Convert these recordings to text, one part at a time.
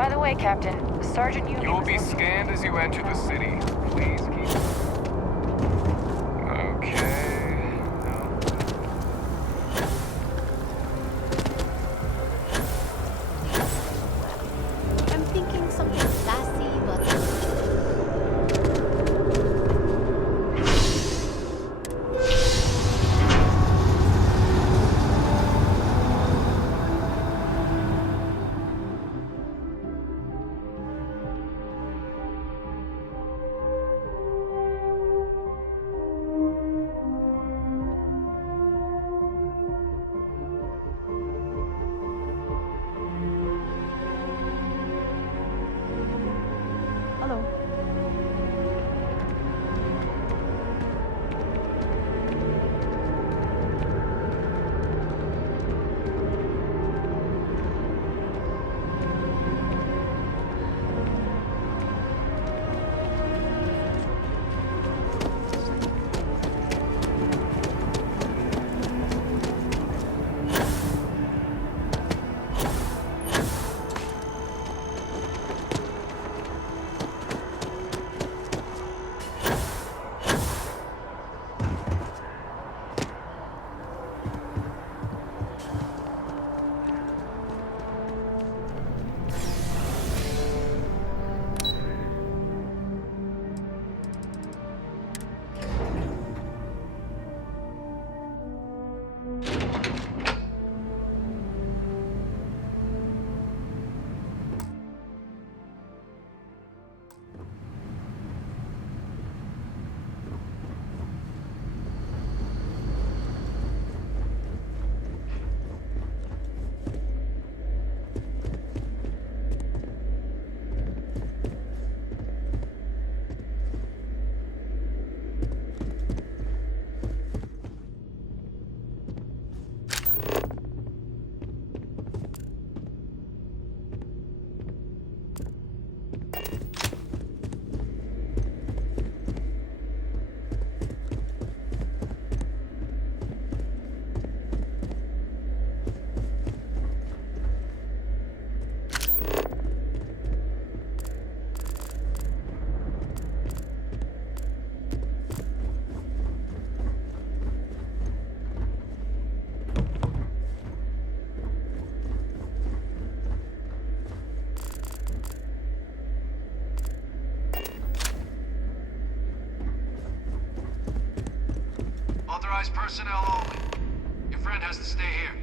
By the way, Captain, Sergeant Union... You'll be scanned as you enter the city. Please keep... Okay... No. I'm thinking something classy, but... Hello. Authorized personnel only. Your friend has to stay here.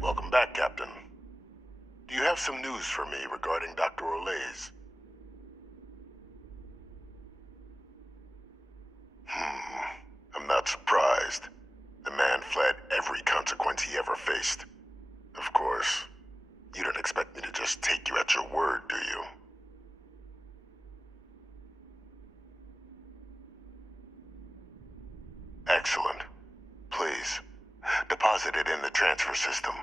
Welcome back, Captain. Do you have some news for me regarding Dr. Olays? I'm not surprised. The man fled every consequence he ever faced. Of course, you don't expect me to just take you at your word, do you? Excellent. Please, deposit it in the transfer system.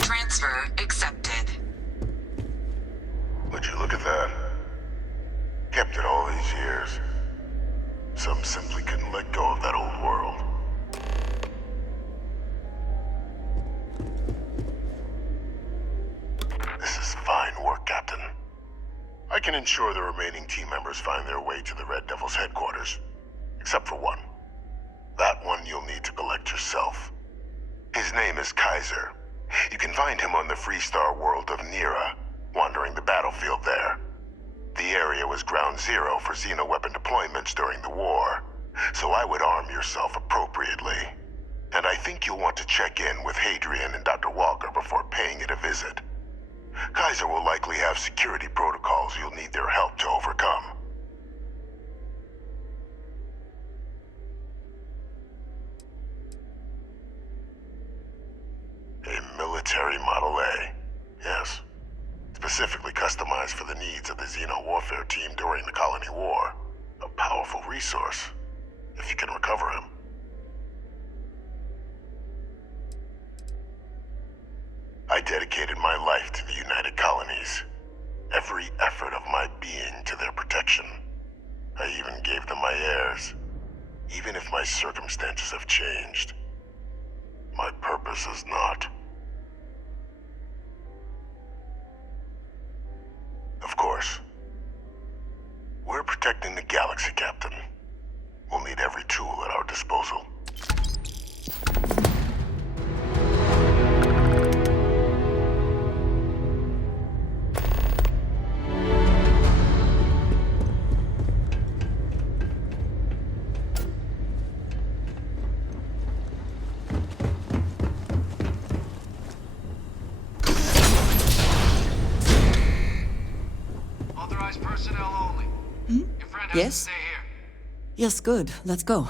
Transfer accepted. Would you look at that? Kept it all these years. Some simply couldn't let go of that old world. This is fine work, Captain. I can ensure the remaining team members find their way to the Red Devil's headquarters. Except for one. That one you'll need to collect yourself. His name is Kaiser. You can find him on the Freestar world of Nira, wandering the battlefield there. The area was ground zero for xenoweapon deployments during the war, so I would arm yourself appropriately. And I think you'll want to check in with Hadrian and Dr. Walker before paying it a visit. Kaiser will likely have security protocols you'll need their help to overcome. A military Model A, yes. Specifically customized for the needs of the Xeno warfare team during the Colony War. A powerful resource, if you can recover him. I dedicated my life to the United Colonies. Every effort of my being to their protection. I even gave them my heirs. Even if my circumstances have changed, my purpose is not. Of course. We're protecting the galaxy, Captain. We'll need every tool at our disposal. Authorized personnel only. Your friend has Yes? to stay here. Yes, good. Let's go.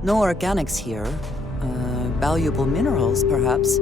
No organics here. Valuable minerals, perhaps.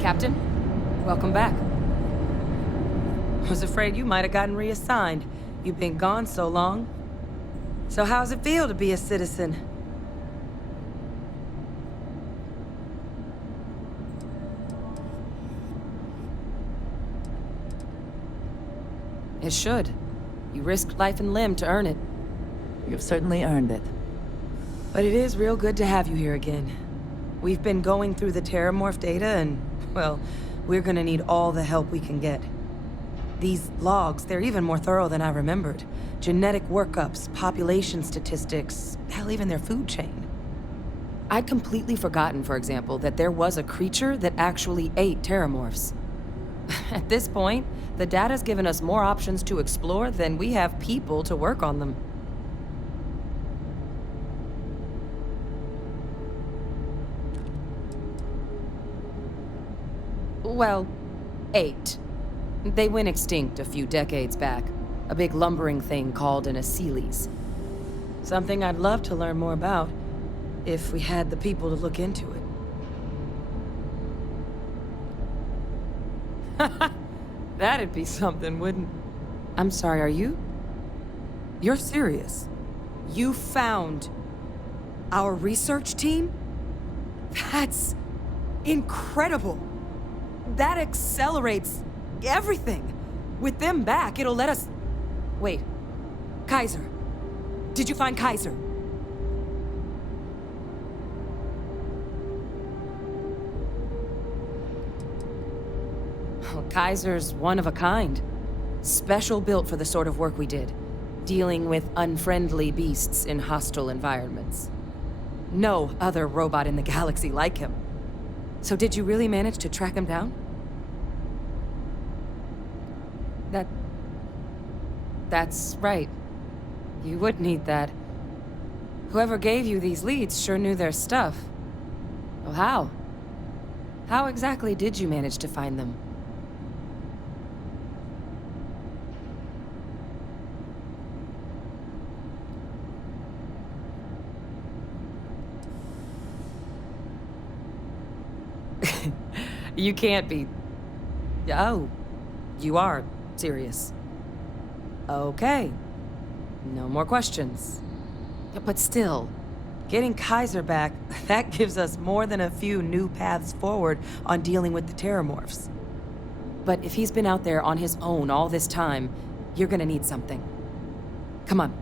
Captain, welcome back. Was afraid you might have gotten reassigned. You've been gone so long. So how's it feel to be a citizen? It should. You risked life and limb to earn it. You've certainly earned it. But it is real good to have you here again. We've been going through the Terramorph data and, well, we're gonna need all the help we can get. These logs, they're even more thorough than I remembered. Genetic workups, population statistics, hell, even their food chain. I'd completely forgotten, for example, that there was a creature that actually ate Terramorphs. At this point, the data's given us more options to explore than we have people to work on them. Well, 8. They went extinct a few decades back. A big lumbering thing called an Achilles. Something I'd love to learn more about, if we had the people to look into it. That'd be something, wouldn't... I'm sorry, are you? You're serious? You found our research team? That's incredible. That accelerates everything. With them back, it'll let us... Wait. Kaiser. Did you find Kaiser? Well, Kaiser's one of a kind. Special built for the sort of work we did. Dealing with unfriendly beasts in hostile environments. No other robot in the galaxy like him. So did you really manage to track him down? That's right. You would need that. Whoever gave you these leads sure knew their stuff. Well, how? How exactly did you manage to find them? You can't be... Oh, you are serious. Okay. No more questions. But still, getting Kaiser back, that gives us more than a few new paths forward on dealing with the Terramorphs. But if he's been out there on his own all this time, you're gonna need something. Come on.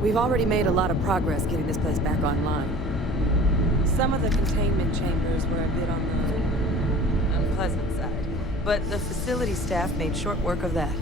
We've already made a lot of progress getting this place back online. Some of the containment chambers were a bit on the unpleasant side, but the facility staff made short work of that.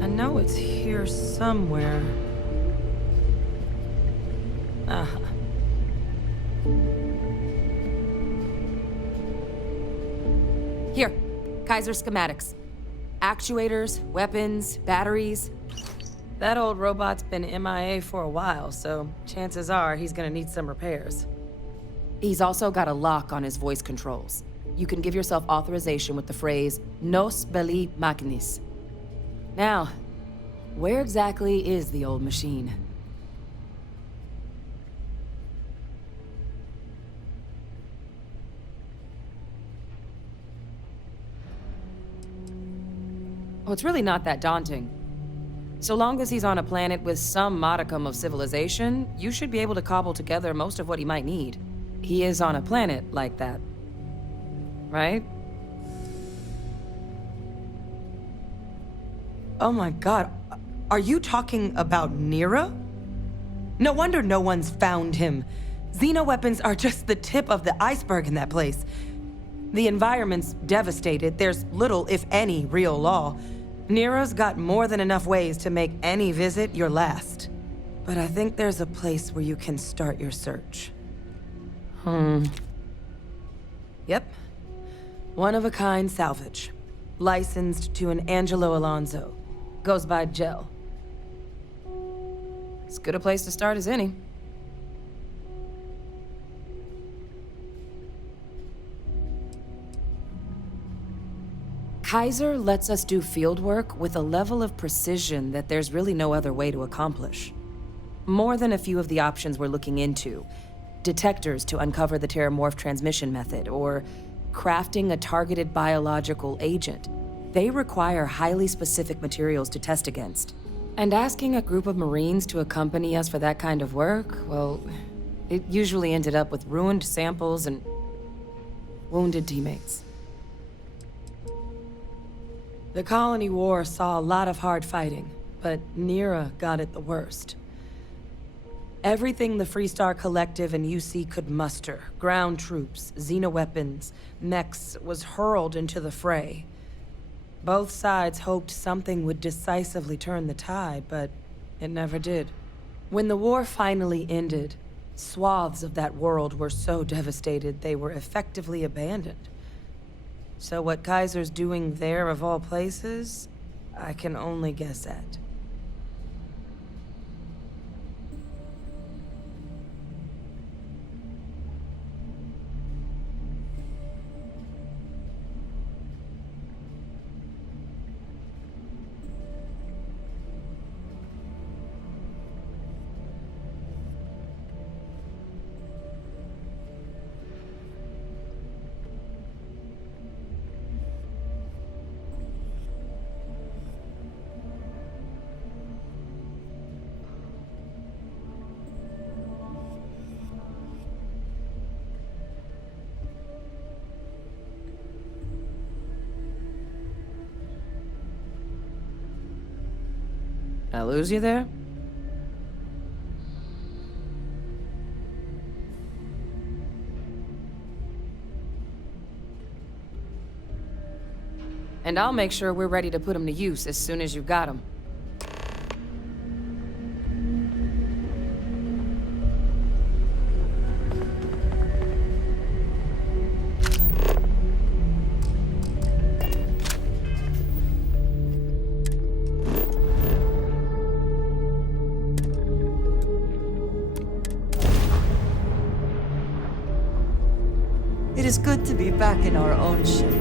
I know it's here somewhere. Uh-huh. Here, Kaiser schematics. Actuators, weapons, batteries. That old robot's been MIA for a while, so chances are he's gonna need some repairs. He's also got a lock on his voice controls. You can give yourself authorization with the phrase, Nos belli machinis. Now, where exactly is the old machine? Oh, it's really not that daunting. So long as he's on a planet with some modicum of civilization, you should be able to cobble together most of what he might need. He is on a planet like that. Right? Oh my god, are you talking about Nira? No wonder no one's found him. Xenoweapons are just the tip of the iceberg in that place. The environment's devastated, there's little, if any, real law. Nira's got more than enough ways to make any visit your last. But I think there's a place where you can start your search. Yep. One-of-a-kind salvage. Licensed to an Angelo Alonso. Goes by Gel. As good a place to start as any. Kaiser lets us do field work with a level of precision that there's really no other way to accomplish. More than a few of the options we're looking into. Detectors to uncover the Terramorph transmission method, or crafting a targeted biological agent. They require highly specific materials to test against. And asking a group of Marines to accompany us for that kind of work, well, it usually ended up with ruined samples and wounded teammates. The Colony War saw a lot of hard fighting, but Nira got it the worst. Everything the Freestar Collective and UC could muster, ground troops, xenoweapons, mechs, was hurled into the fray. Both sides hoped something would decisively turn the tide, but it never did. When the war finally ended, swaths of that world were so devastated they were effectively abandoned. So what Kaiser's doing there of all places, I can only guess at. I lose you there? And I'll make sure we're ready to put them to use as soon as you've got them. It is good to be back in our own ship.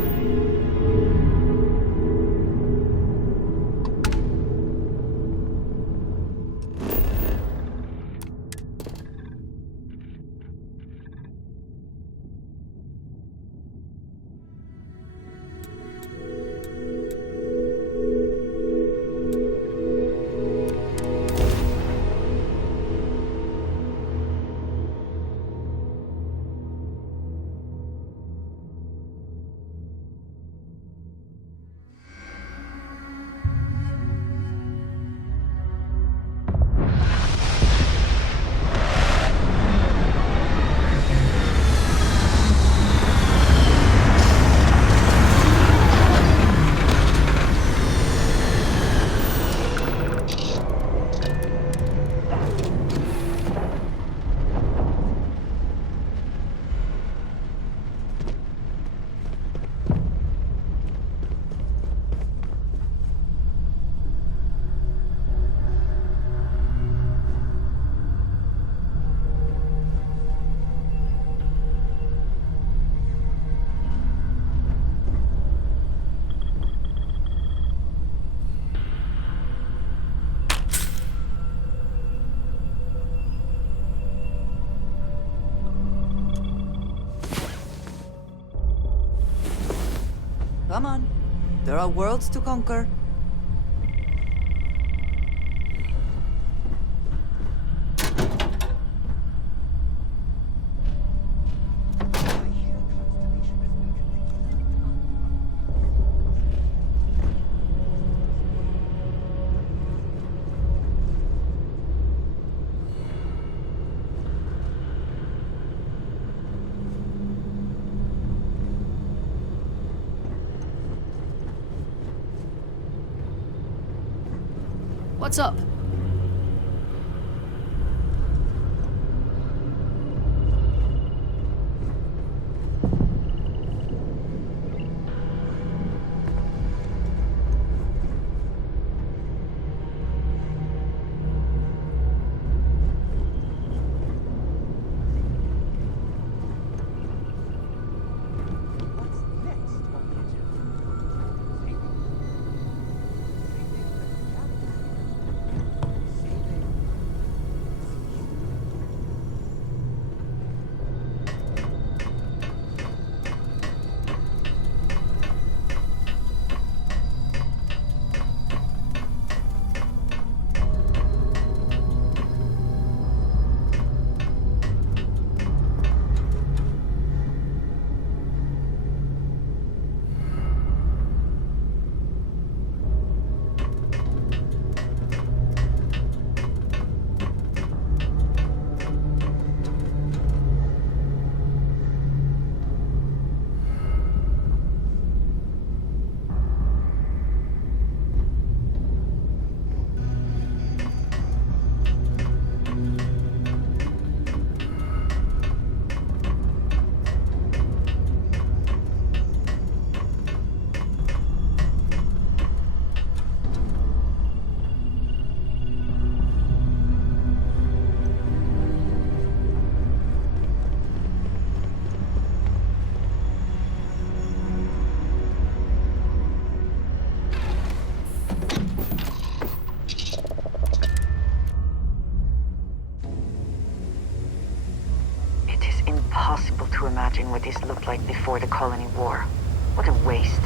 Come on. There are worlds to conquer. What's up? cities looked like before the colony war. What a waste.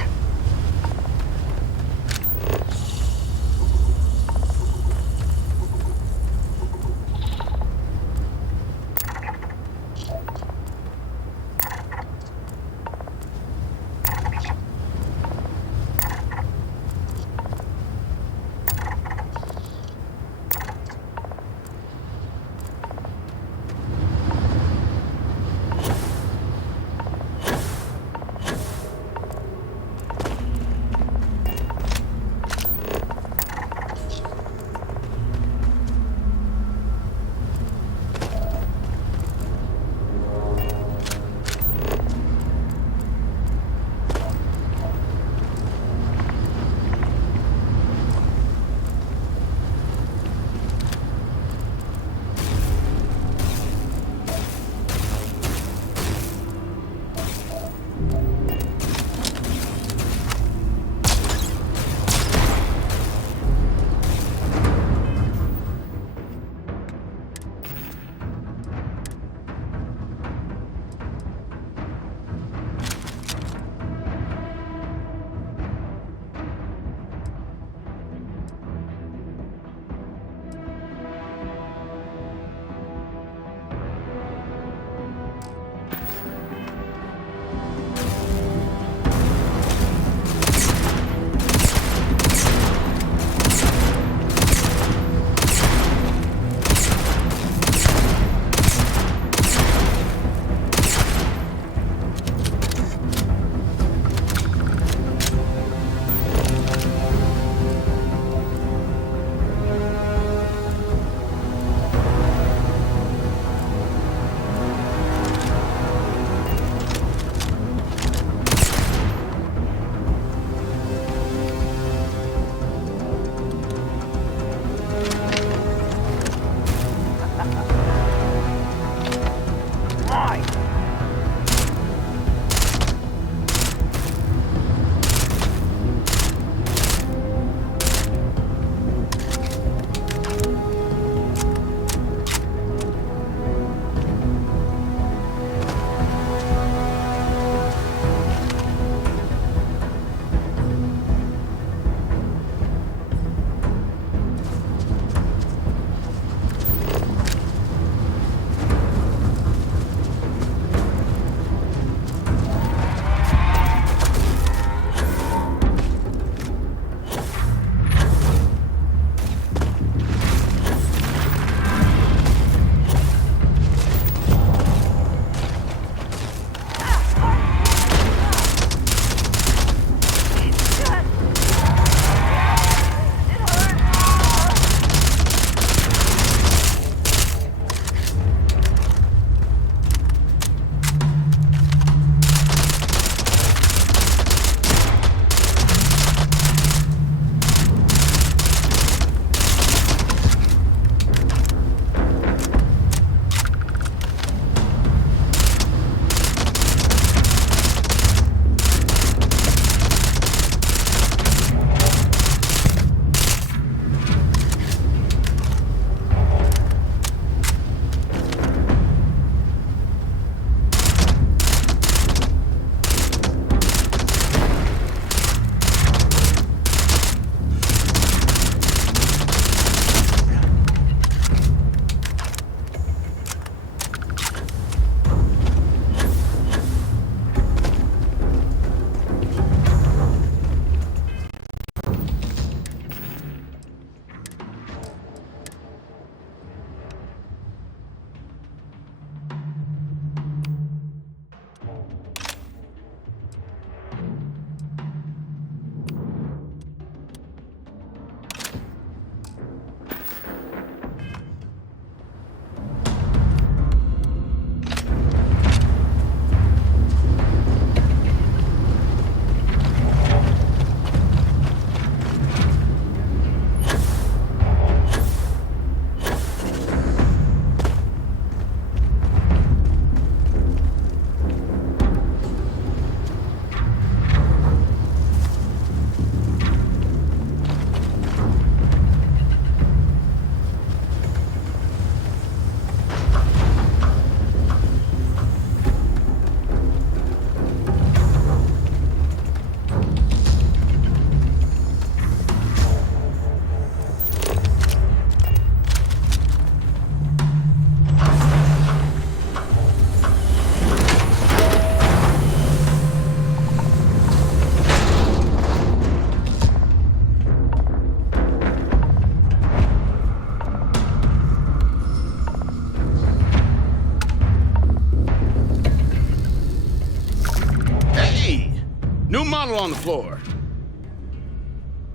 on the floor.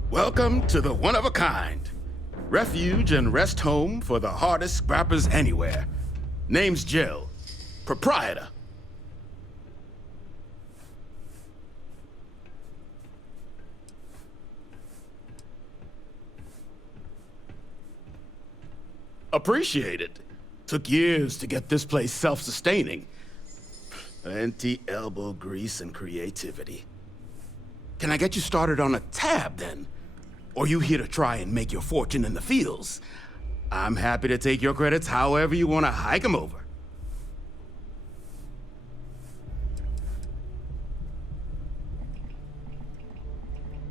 Welcome to the one-of-a-kind. Refuge and rest home for the hardest scrappers anywhere. Name's Jill. Proprietor. Appreciate it. Took years to get this place self-sustaining. Plenty elbow grease and creativity. Can I get you started on a tab, then? Or you here to try and make your fortune in the fields? I'm happy to take your credits however you want to hike them over.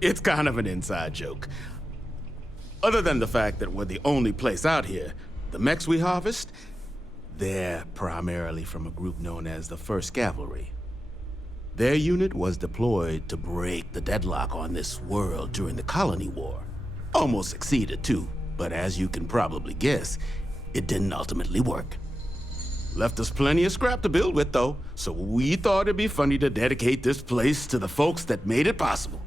It's kind of an inside joke. Other than the fact that we're the only place out here, the mechs we harvest, they're primarily from a group known as the 1st Cavalry. Their unit was deployed to break the deadlock on this world during the Colony War. Almost succeeded too, but as you can probably guess, it didn't ultimately work. Left us plenty of scrap to build with though, so we thought it'd be funny to dedicate this place to the folks that made it possible.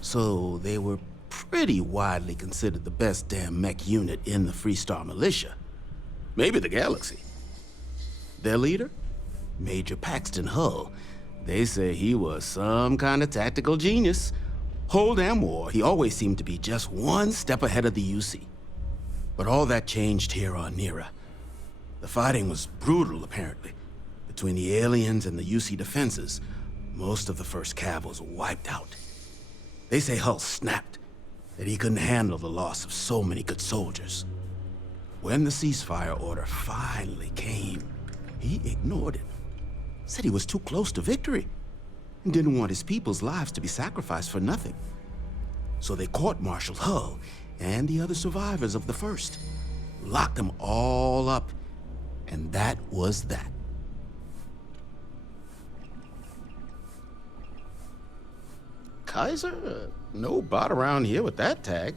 So they were pretty widely considered the best damn mech unit in the Freestar Militia. Maybe the galaxy. Their leader? Major Paxton Hull. They say he was some kind of tactical genius. Whole damn war, he always seemed to be just one step ahead of the UC. But all that changed here on Nira. The fighting was brutal, apparently. Between the aliens and the UC defenses, most of the 1st Cav was wiped out. They say Hull snapped, that he couldn't handle the loss of so many good soldiers. When the ceasefire order finally came, he ignored it. Said he was too close to victory, and didn't want his people's lives to be sacrificed for nothing. So they court-martialed Hull and the other survivors of the 1st, locked them all up, and that was that. Kaiser? No bot around here with that tag.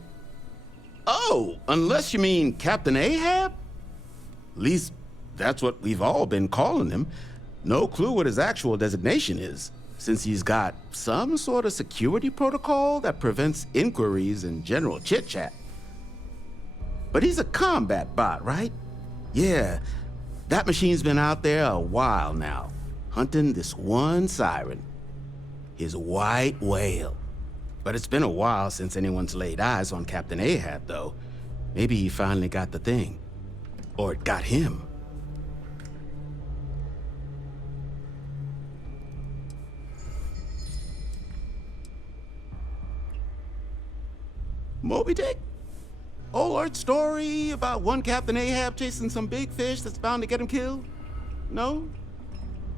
Oh, unless you mean Captain Ahab? At least, that's what we've all been calling him. No clue what his actual designation is, since he's got some sort of security protocol that prevents inquiries and general chit-chat. But he's a combat bot, right? Yeah, that machine's been out there a while now, hunting this one siren. His white whale. But it's been a while since anyone's laid eyes on Captain Ahab, though. Maybe he finally got the thing. Or it got him. Moby Dick? Old art story about one Captain Ahab chasing some big fish that's bound to get him killed? No?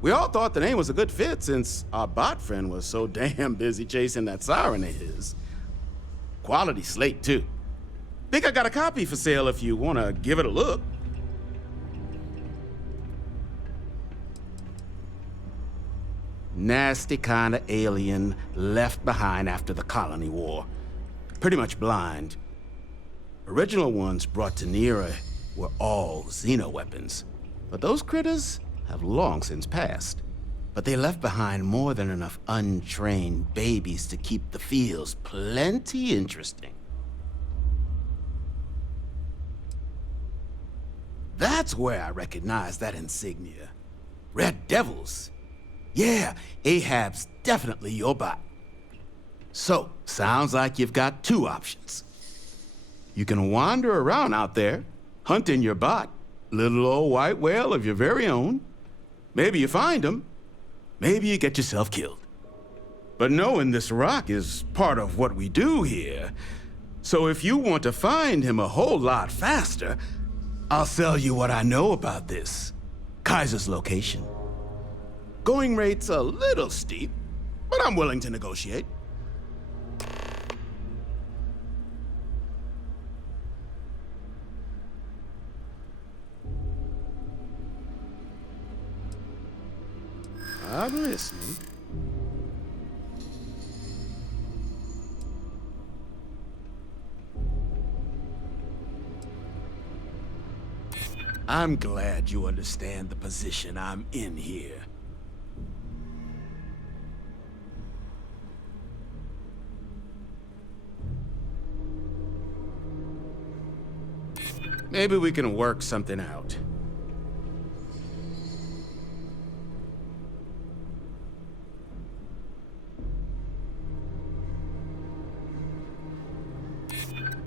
We all thought the name was a good fit since our bot friend was so damn busy chasing that siren of his. Quality slate, too. Think I got a copy for sale if you want to give it a look. Nasty kind of alien left behind after the Colony War. Pretty much blind. Original ones brought to Nira were all xeno-weapons. But those critters have long since passed. But they left behind more than enough untrained babies to keep the fields plenty interesting. That's where I recognize that insignia. Red Devils. Yeah, Ahab's definitely your bot. So, sounds like you've got two options. You can wander around out there, hunting your bot, little old white whale of your very own. Maybe you find him, maybe you get yourself killed. But knowing this rock is part of what we do here. So if you want to find him a whole lot faster, I'll sell you what I know about this. Kaiser's location. Going rate's a little steep, but I'm willing to negotiate. I'm listening. I'm glad you understand the position I'm in here. Maybe we can work something out.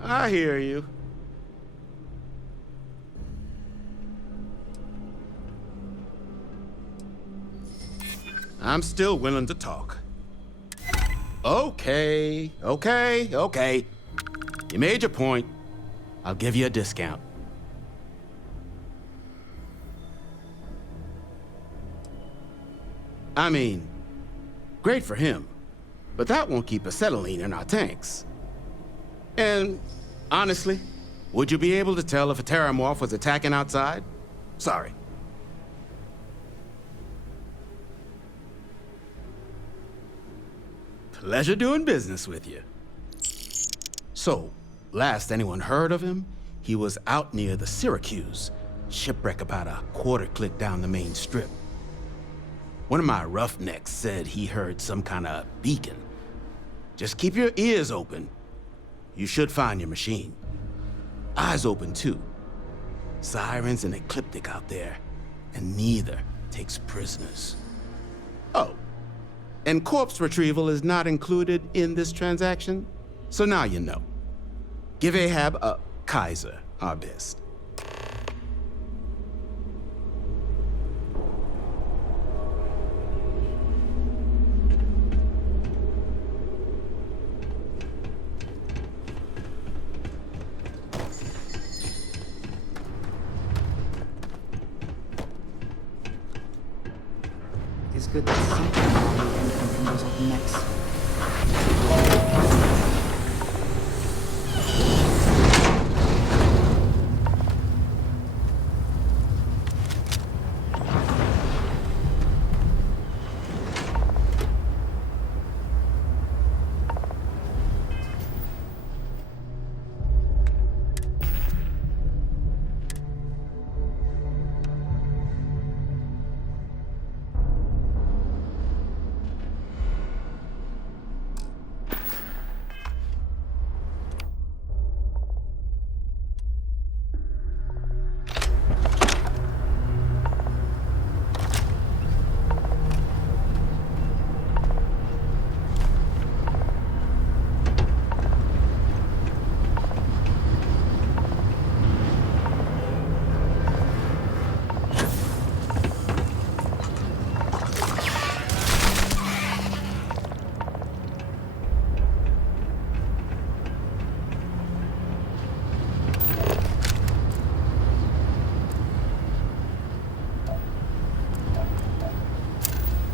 I hear you. I'm still willing to talk. Okay. You made your point. I'll give you a discount. I mean, great for him, but that won't keep acetylene in our tanks. And honestly, would you be able to tell if a terramorph was attacking outside? Sorry. Pleasure doing business with you. So, last anyone heard of him, he was out near the Syracuse, shipwreck about a quarter-click down the main strip. One of my roughnecks said he heard some kind of beacon. Just keep your ears open. You should find your machine. Eyes open, too. Sirens and Ecliptic out there, and neither takes prisoners. Oh, and corpse retrieval is not included in this transaction, so now you know. Give Ahab a Kaiser our best. It's good to see anything from those old necks.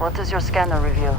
What does your scanner reveal?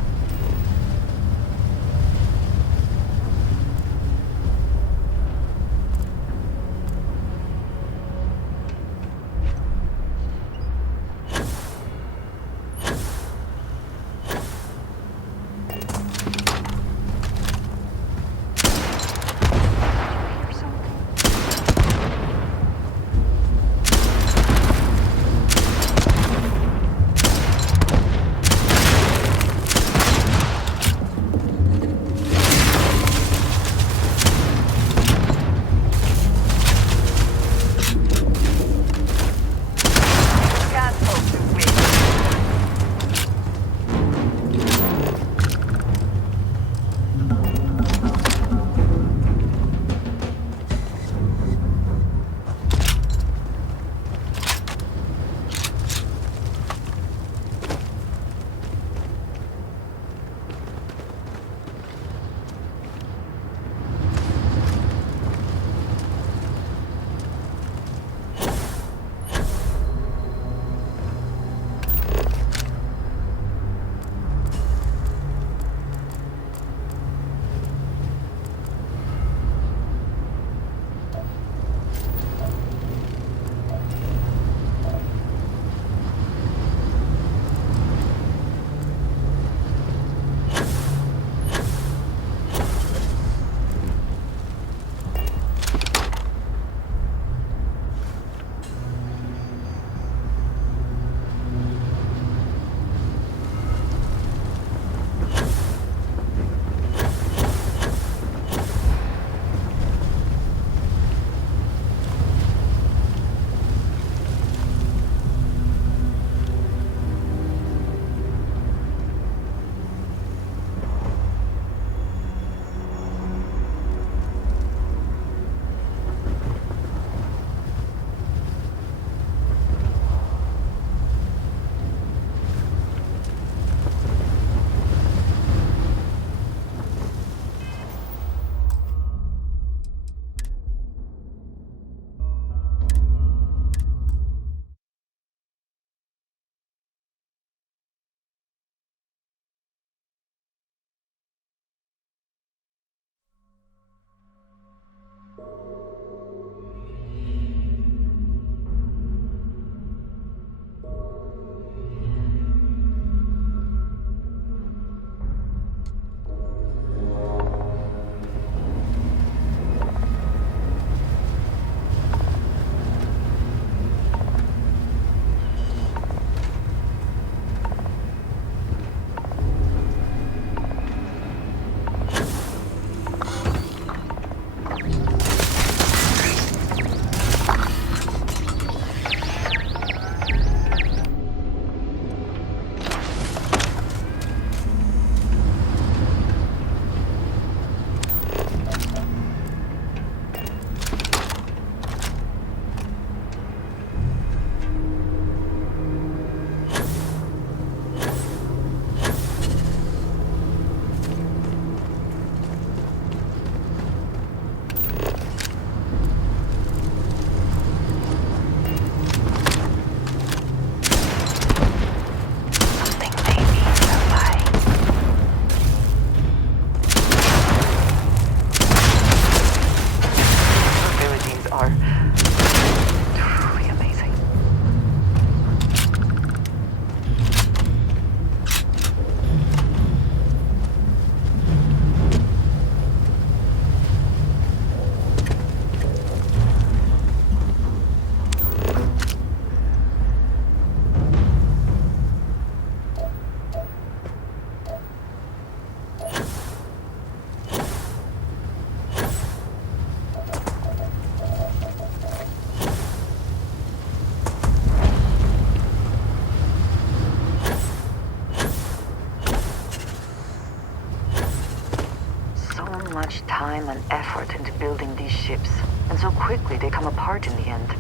ships, and so quickly they come apart in the end.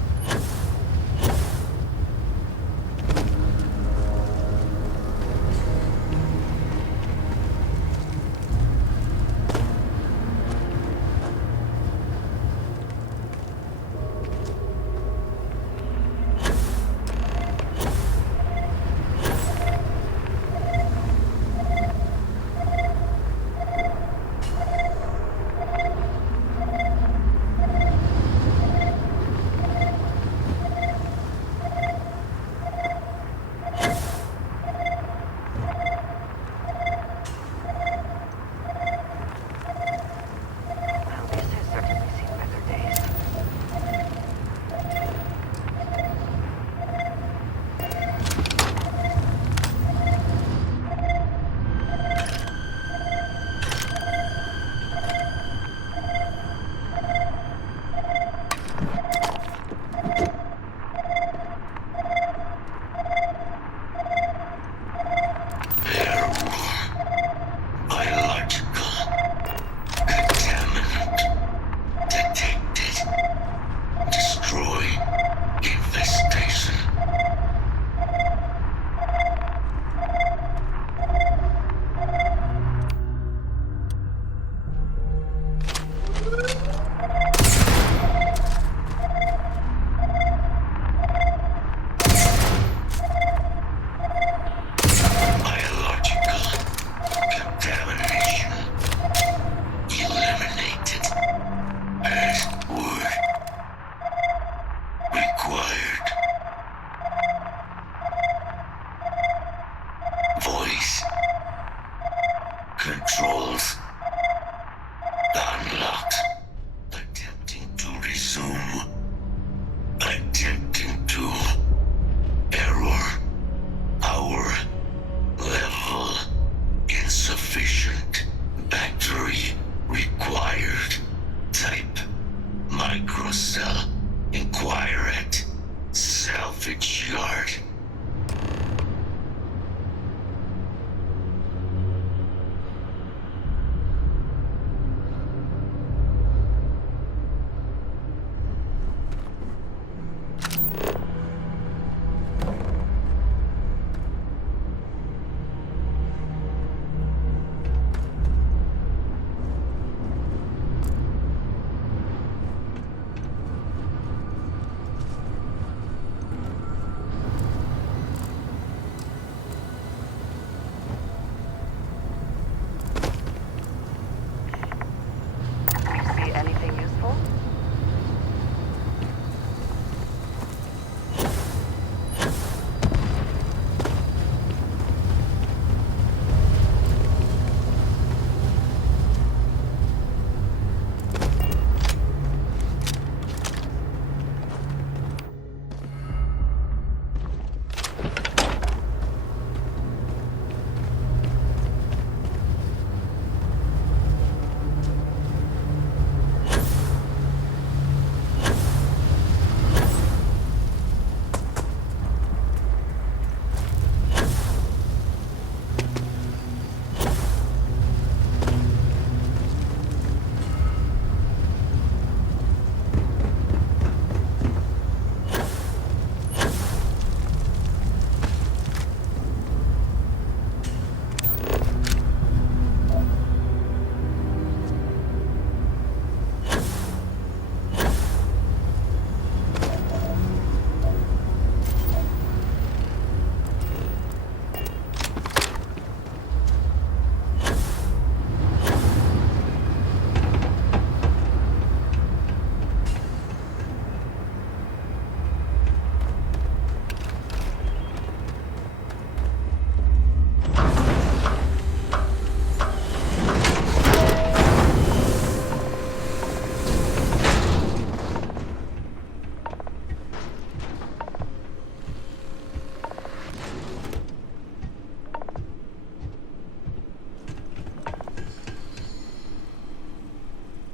Controls unlocked. Attempting to resume. Attempting to. Error. Power level insufficient. Battery required. Type microcell. Inquire at salvage yard. See anything useful?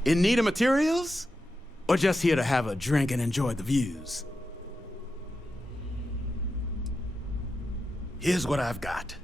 In need of materials? Or just here to have a drink and enjoy the views? Here's what I've got.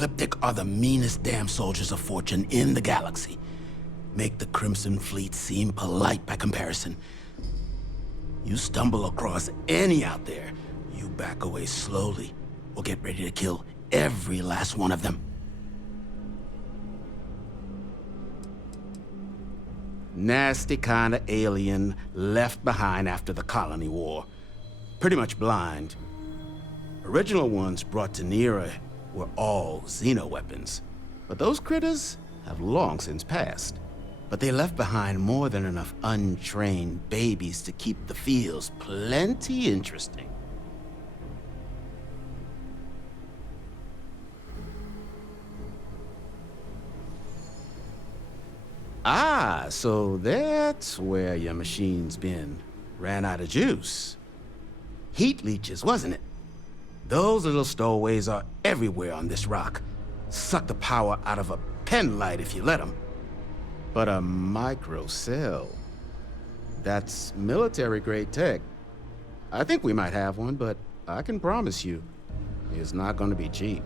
Ecliptic are the meanest damn soldiers of fortune in the galaxy. Make the Crimson Fleet seem polite by comparison. You stumble across any out there, you back away slowly, or get ready to kill every last one of them. Nasty kind of alien left behind after the Colony War. Pretty much blind. Original ones brought to Nera were all xeno-weapons. But those critters have long since passed. But they left behind more than enough untrained babies to keep the fields plenty interesting. Ah, so that's where your machine's been. Ran out of juice. Heat leeches, wasn't it? Those little stowaways are everywhere on this rock. Suck the power out of a pen light if you let them. But a microcell, that's military-grade tech. I think we might have one, but I can promise you, it's not gonna be cheap.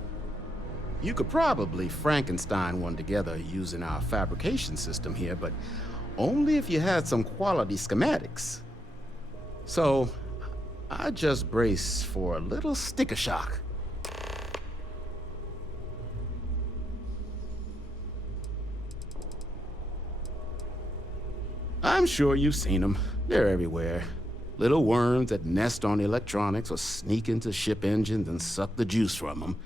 You could probably Frankenstein one together using our fabrication system here, but only if you had some quality schematics. So, I just brace for a little sticker shock. I'm sure you've seen them. They're everywhere. Little worms that nest on electronics or sneak into ship engines and suck the juice from them.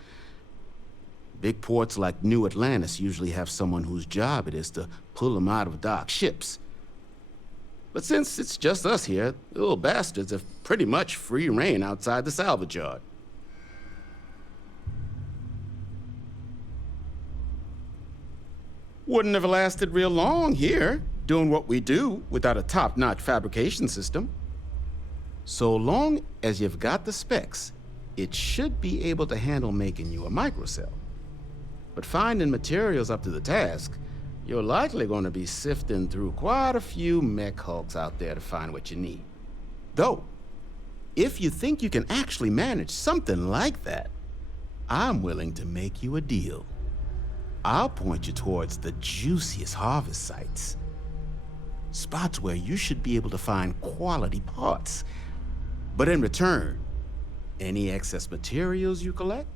Big ports like New Atlantis usually have someone whose job it is to pull them out of docked ships. But since it's just us here, the little bastards have pretty much free reign outside the salvage yard. Wouldn't have lasted real long here, doing what we do without a top-notch fabrication system. So long as you've got the specs, it should be able to handle making you a microcell. But finding materials up to the task, you're likely going to be sifting through quite a few mech hulks out there to find what you need. Though, if you think you can actually manage something like that, I'm willing to make you a deal. I'll point you towards the juiciest harvest sites. Spots where you should be able to find quality parts. But in return, any excess materials you collect,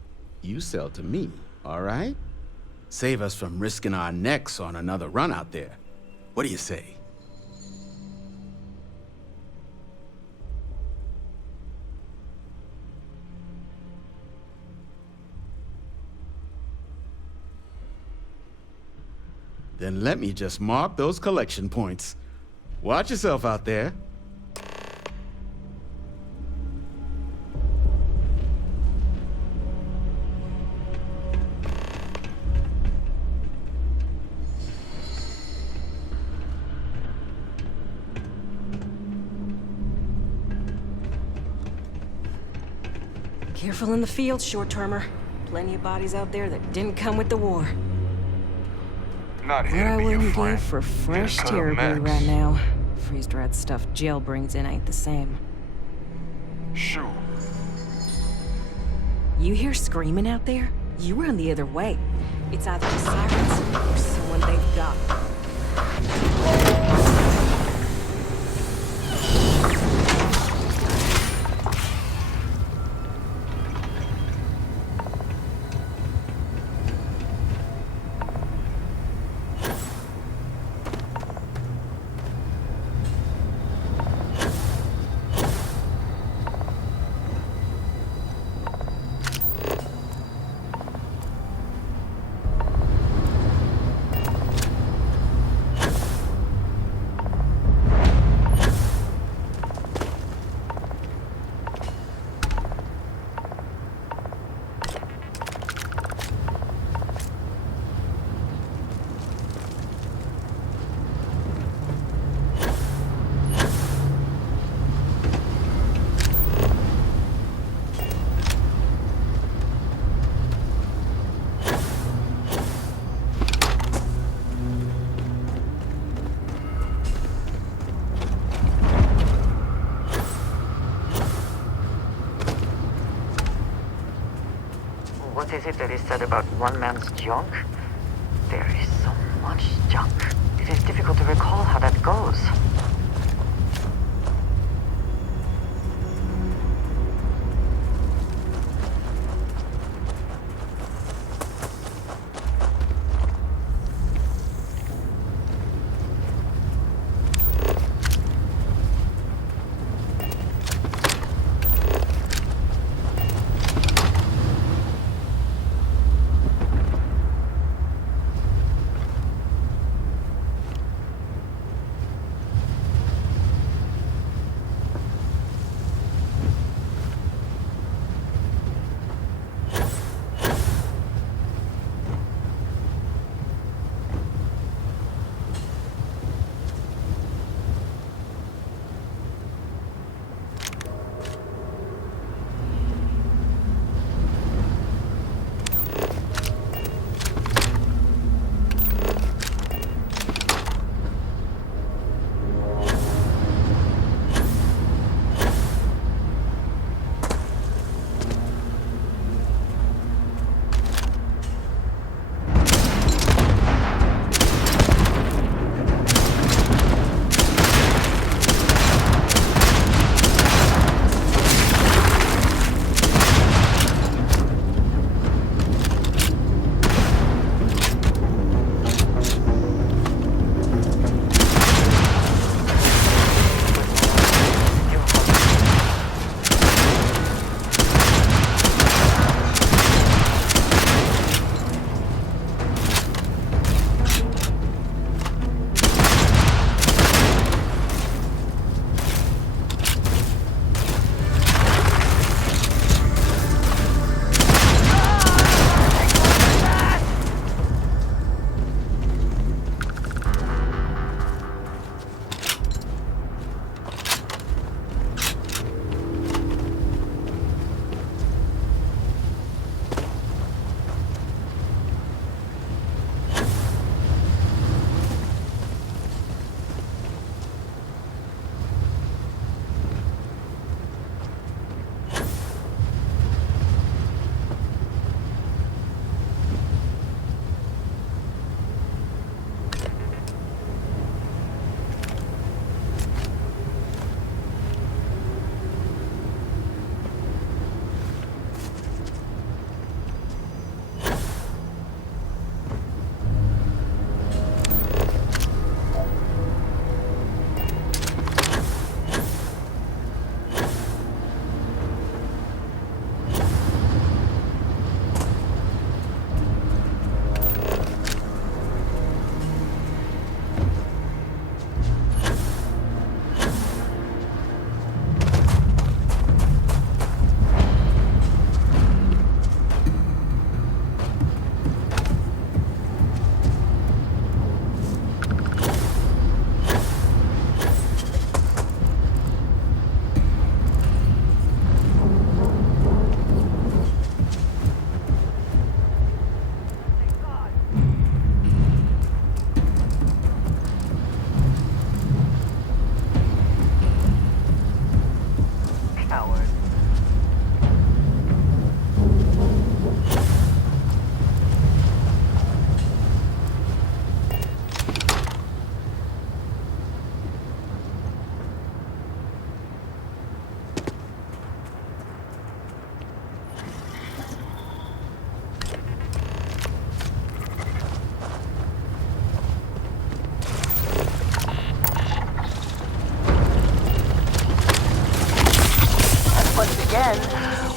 you sell to me, all right? Save us from risking our necks on another run out there. What do you say? Then let me just mark those collection points. Watch yourself out there. Careful in the field, short-termer. Plenty of bodies out there that didn't come with the war. Not What here I to be your wouldn't friend. give for fresh Just cut terror up glue Max. right now. Freeze-dried stuff jail brings in ain't the same. Shoot. You hear screaming out there? You run the other way. It's either the sirens or someone they've got. What is it that is said about one man's junk? There is so much junk. It is difficult to recall how that goes.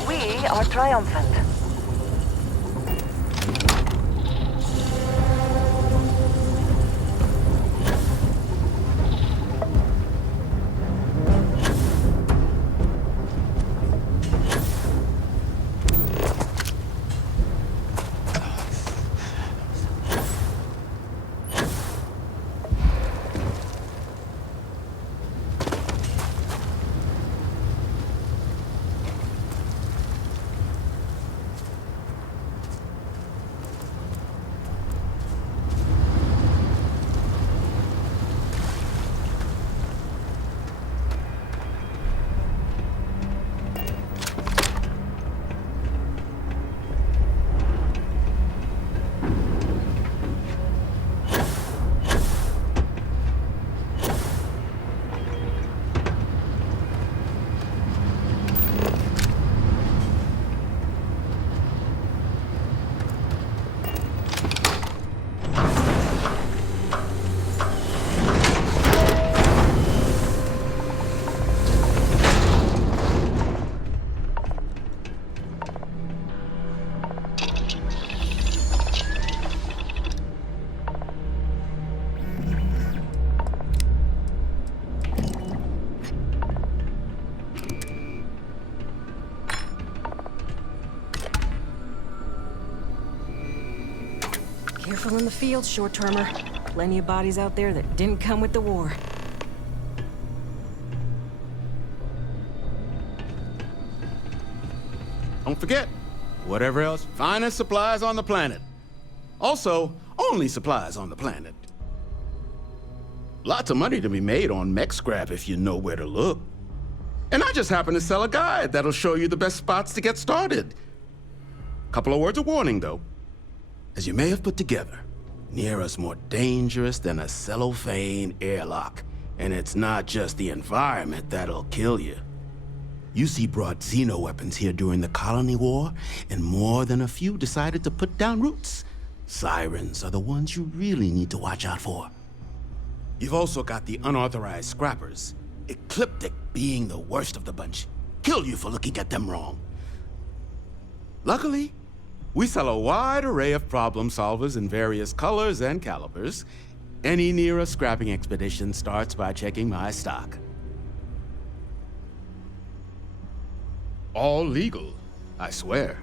We are triumphant. Careful in the field, short-termer. Plenty of bodies out there that didn't come with the war. Don't forget, whatever else, finest supplies on the planet. Also, only supplies on the planet. Lots of money to be made on mech scrap if you know where to look. And I just happen to sell a guide that'll show you the best spots to get started. Couple of words of warning, though. As you may have put together, Nira's more dangerous than a cellophane airlock. And it's not just the environment that'll kill you. UC brought xeno-weapons here during the Colony War, and more than a few decided to put down roots. Sirens are the ones you really need to watch out for. You've also got the unauthorized scrappers, Ecliptic being the worst of the bunch. Kill you for looking at them wrong. Luckily, we sell a wide array of problem solvers in various colors and calibers. Any Nira scrapping expedition starts by checking my stock. All legal, I swear.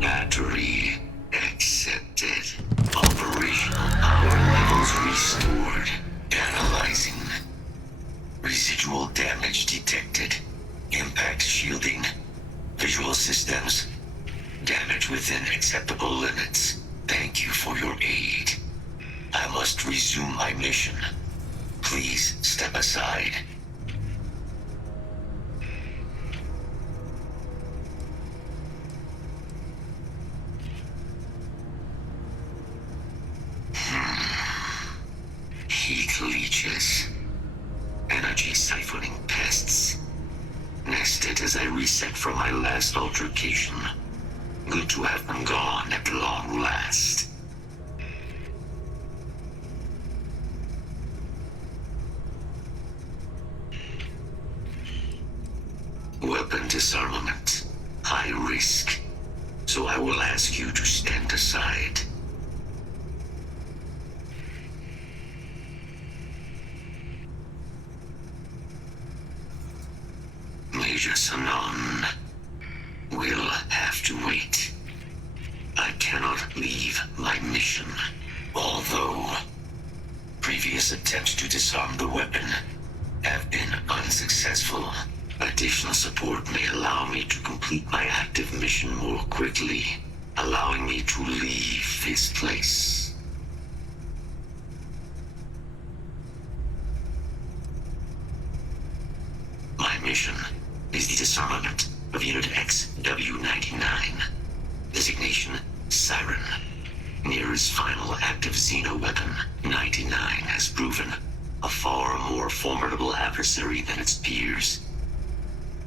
Battery accepted. Operational power levels restored. Analyzing. Residual damage detected. Impact shielding. Visual systems. Damage within acceptable limits. Thank you for your aid. I must resume my mission. Please step aside. Heat leeches. Energy siphoning pests. Nested as I reset from my last altercation. Good to have them gone at long last. Weapon disarmament. High risk. So I will ask you to stand aside. Major Sanon will have to wait. I cannot leave my mission. Although previous attempts to disarm the weapon have been unsuccessful. Additional support may allow me to complete my active mission more quickly, allowing me to leave this place. disarmament of Unit XW-99. Designation, Siren. Near's final active Xeno weapon, 99, has proven a far more formidable adversary than its peers.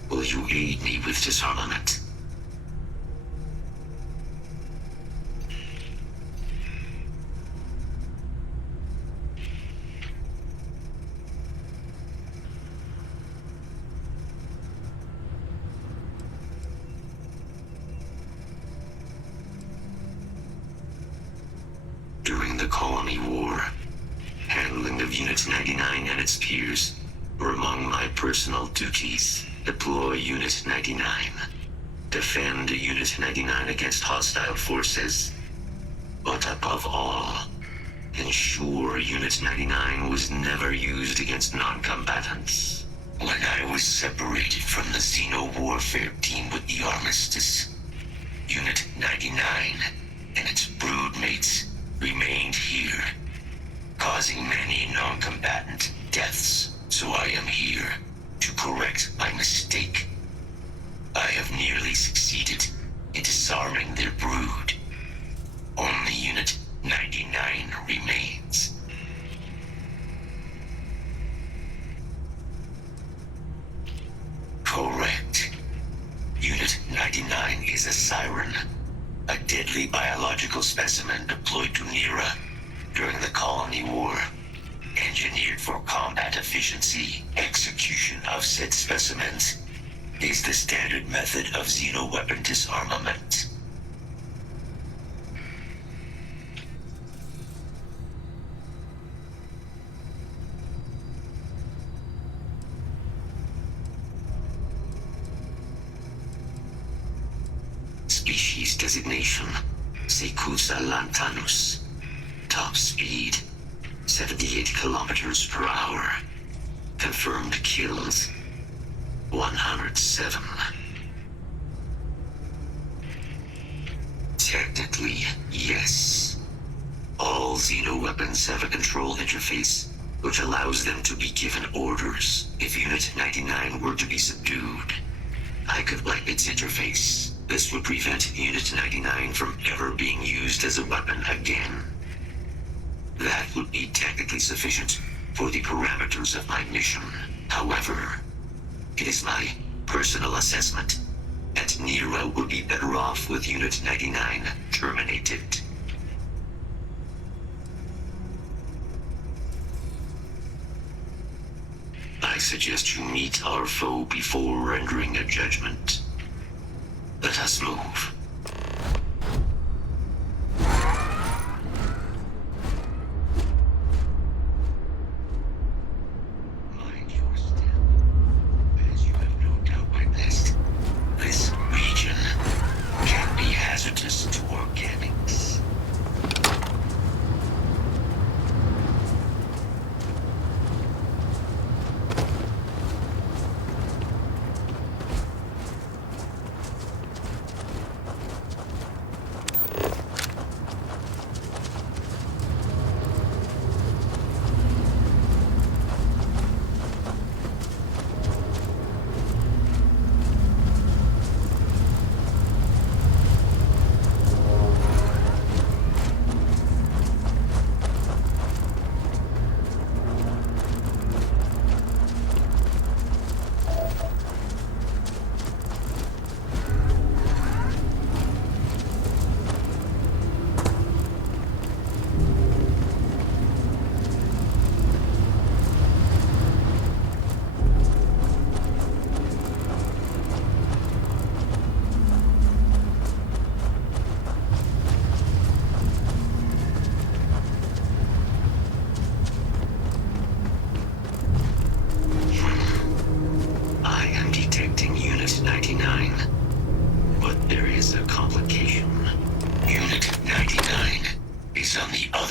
Will you aid me with disarmament? During the Colony War, handling of Unit 99 and its peers were among my personal duties. Deploy Unit 99. Defend Unit 99 against hostile forces. But above all, ensure Unit 99 was never used against non-combatants. When I was separated from the Xeno warfare team with the Armistice, Unit 99 and its broodmates remained here, causing many non-combatant deaths, so I am here to correct my mistake. I have nearly succeeded in disarming their brood. Only Unit 99 remains. Correct. Unit 99 is a Siren, a deadly biological specimen deployed to Nira during the Colony War. Engineered for combat efficiency, execution of said specimens is the standard method of Xeno weapon disarmament. Species designation, Secusa lantanus. Top speed, 78 kilometers per hour. Confirmed kills, 107. Technically, yes. All Xeno weapons have a control interface, which allows them to be given orders if Unit 99 were to be subdued. I could wipe its interface. This would prevent Unit 99 from ever being used as a weapon again. That would be technically sufficient for the parameters of my mission. However, it is my personal assessment that Nero would be better off with Unit 99 terminated. I suggest you meet our foe before rendering a judgment. Let us move. Mind your step. As you have no doubt witnessed, this region can be hazardous to organics.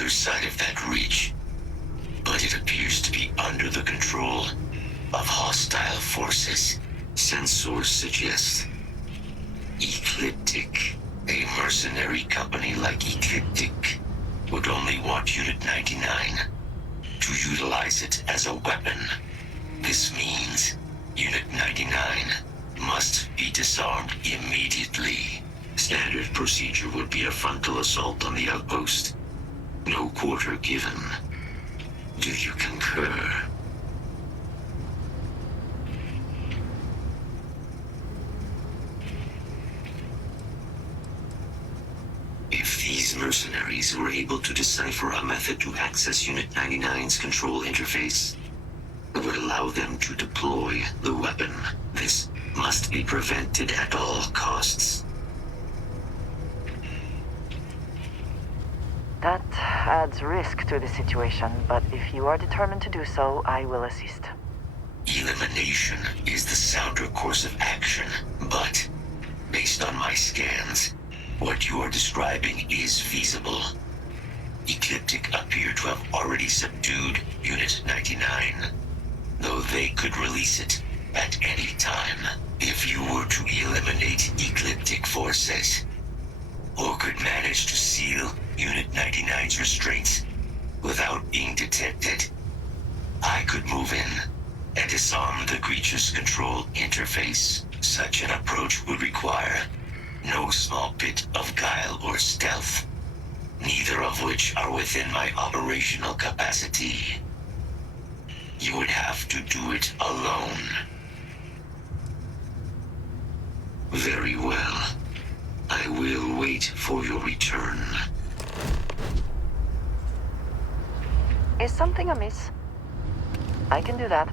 Side of that reach, but it appears to be under the control of hostile forces. Sensors suggest Ecliptic, a mercenary company like Ecliptic, would only want Unit 99 to utilize it as a weapon. This means Unit 99 must be disarmed immediately. Standard procedure would be a frontal assault on the outpost. No quarter given. Do you concur? If these mercenaries were able to decipher a method to access Unit 99's control interface, it would allow them to deploy the weapon. This must be prevented at all costs. That adds risk to the situation, but if you are determined to do so, I will assist. Elimination is the sounder course of action, but based on my scans, what you are describing is feasible. Ecliptic appear to have already subdued Unit 99, though they could release it at any time. If you were to eliminate Ecliptic forces, or could manage to seal Unit 99's restraints without being detected, I could move in and disarm the creature's control interface. Such an approach would require no small bit of guile or stealth, neither of which are within my operational capacity. You would have to do it alone. Very well. I will wait for your return. Is something amiss? I can do that.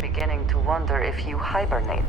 beginning to wonder if you hibernate.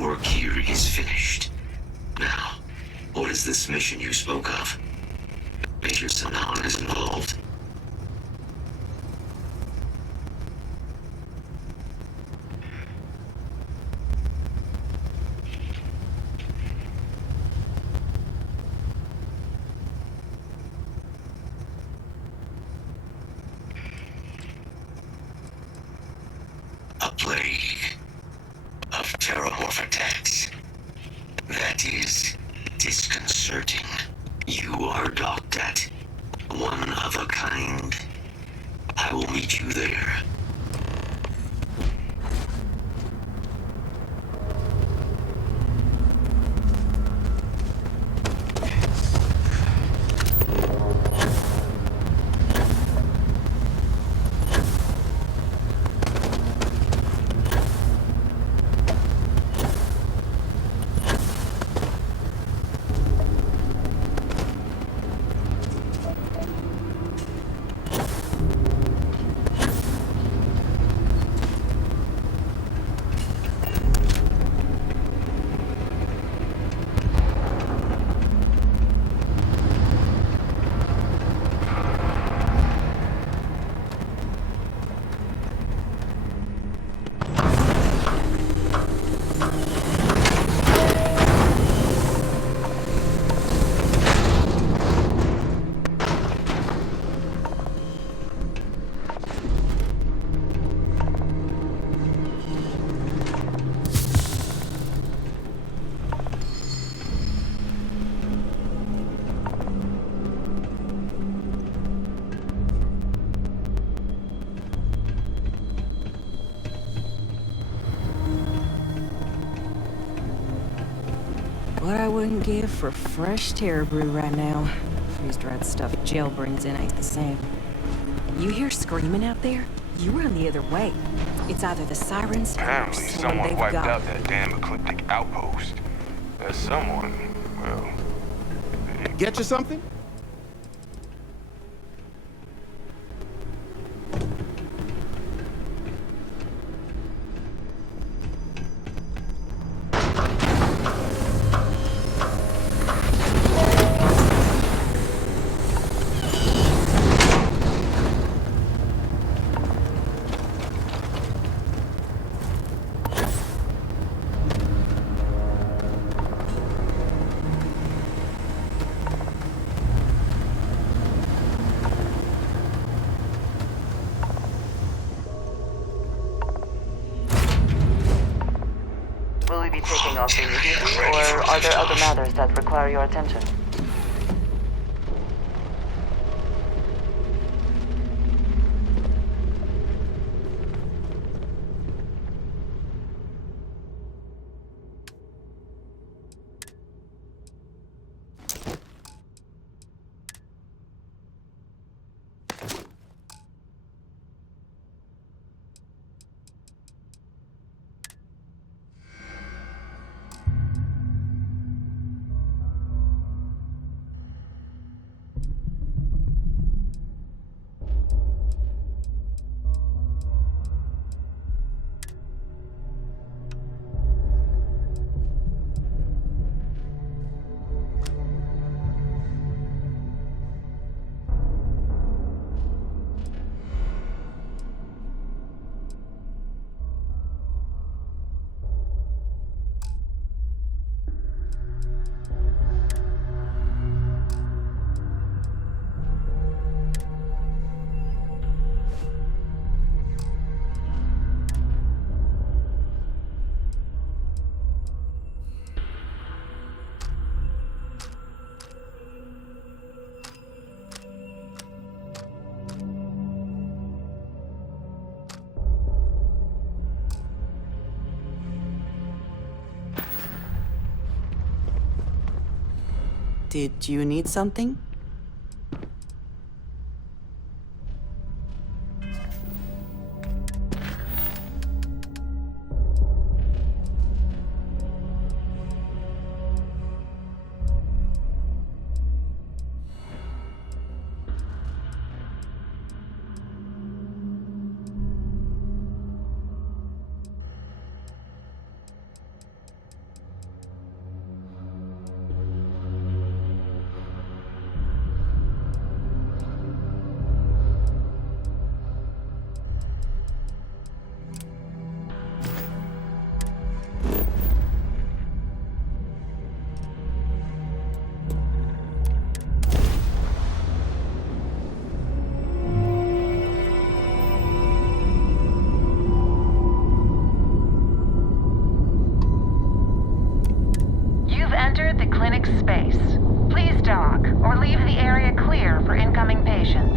Work here is finished. Now, what is this mission you spoke of? Major Sanan is involved. A plague of terramorph attacks. That is disconcerting. You are docked at one of a kind. I will meet you there. What I wouldn't give for fresh terror brew right now. Freeze-dried stuff jail brings in ain't the same. You hear screaming out there? You run the other way. It's either the sirens or Apparently someone they've wiped got. out that damn ecliptic outpost. That someone, well... Get you something? probably be taking off immediately, or are there other matters that require your attention? Did you need something? Entered the clinic's space. Please dock or leave the area clear for incoming patients.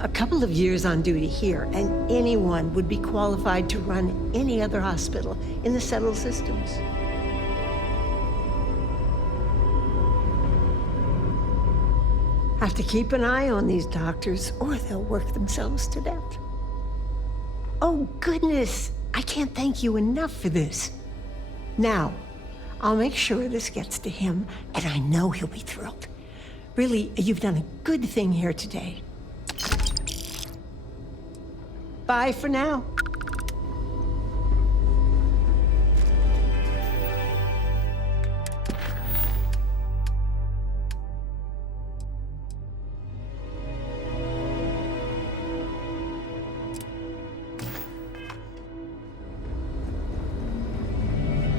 A couple of years on duty here, and anyone would be qualified to run any other hospital in the settled systems. Have to keep an eye on these doctors, or they'll work themselves to death. Oh, goodness, I can't thank you enough for this. Now, I'll make sure this gets to him, and I know he'll be thrilled. Really, you've done a good thing here today. Bye for now.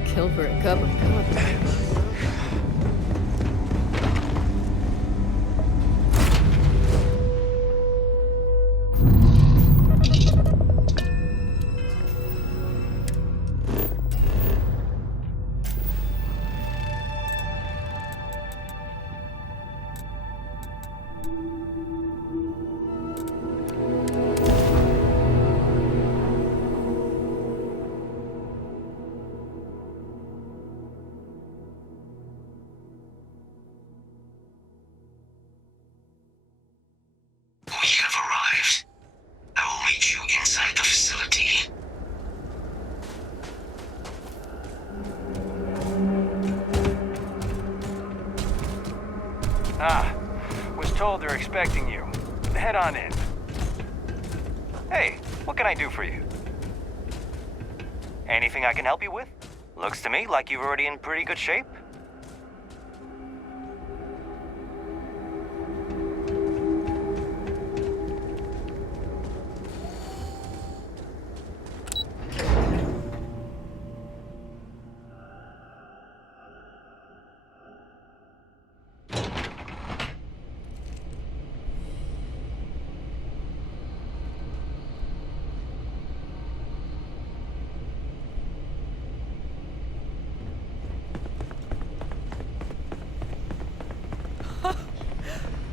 Kill for a cup of coffee. expecting you. Head on in. Hey, what can I do for you? Anything I can help you with? Looks to me like you're already in pretty good shape.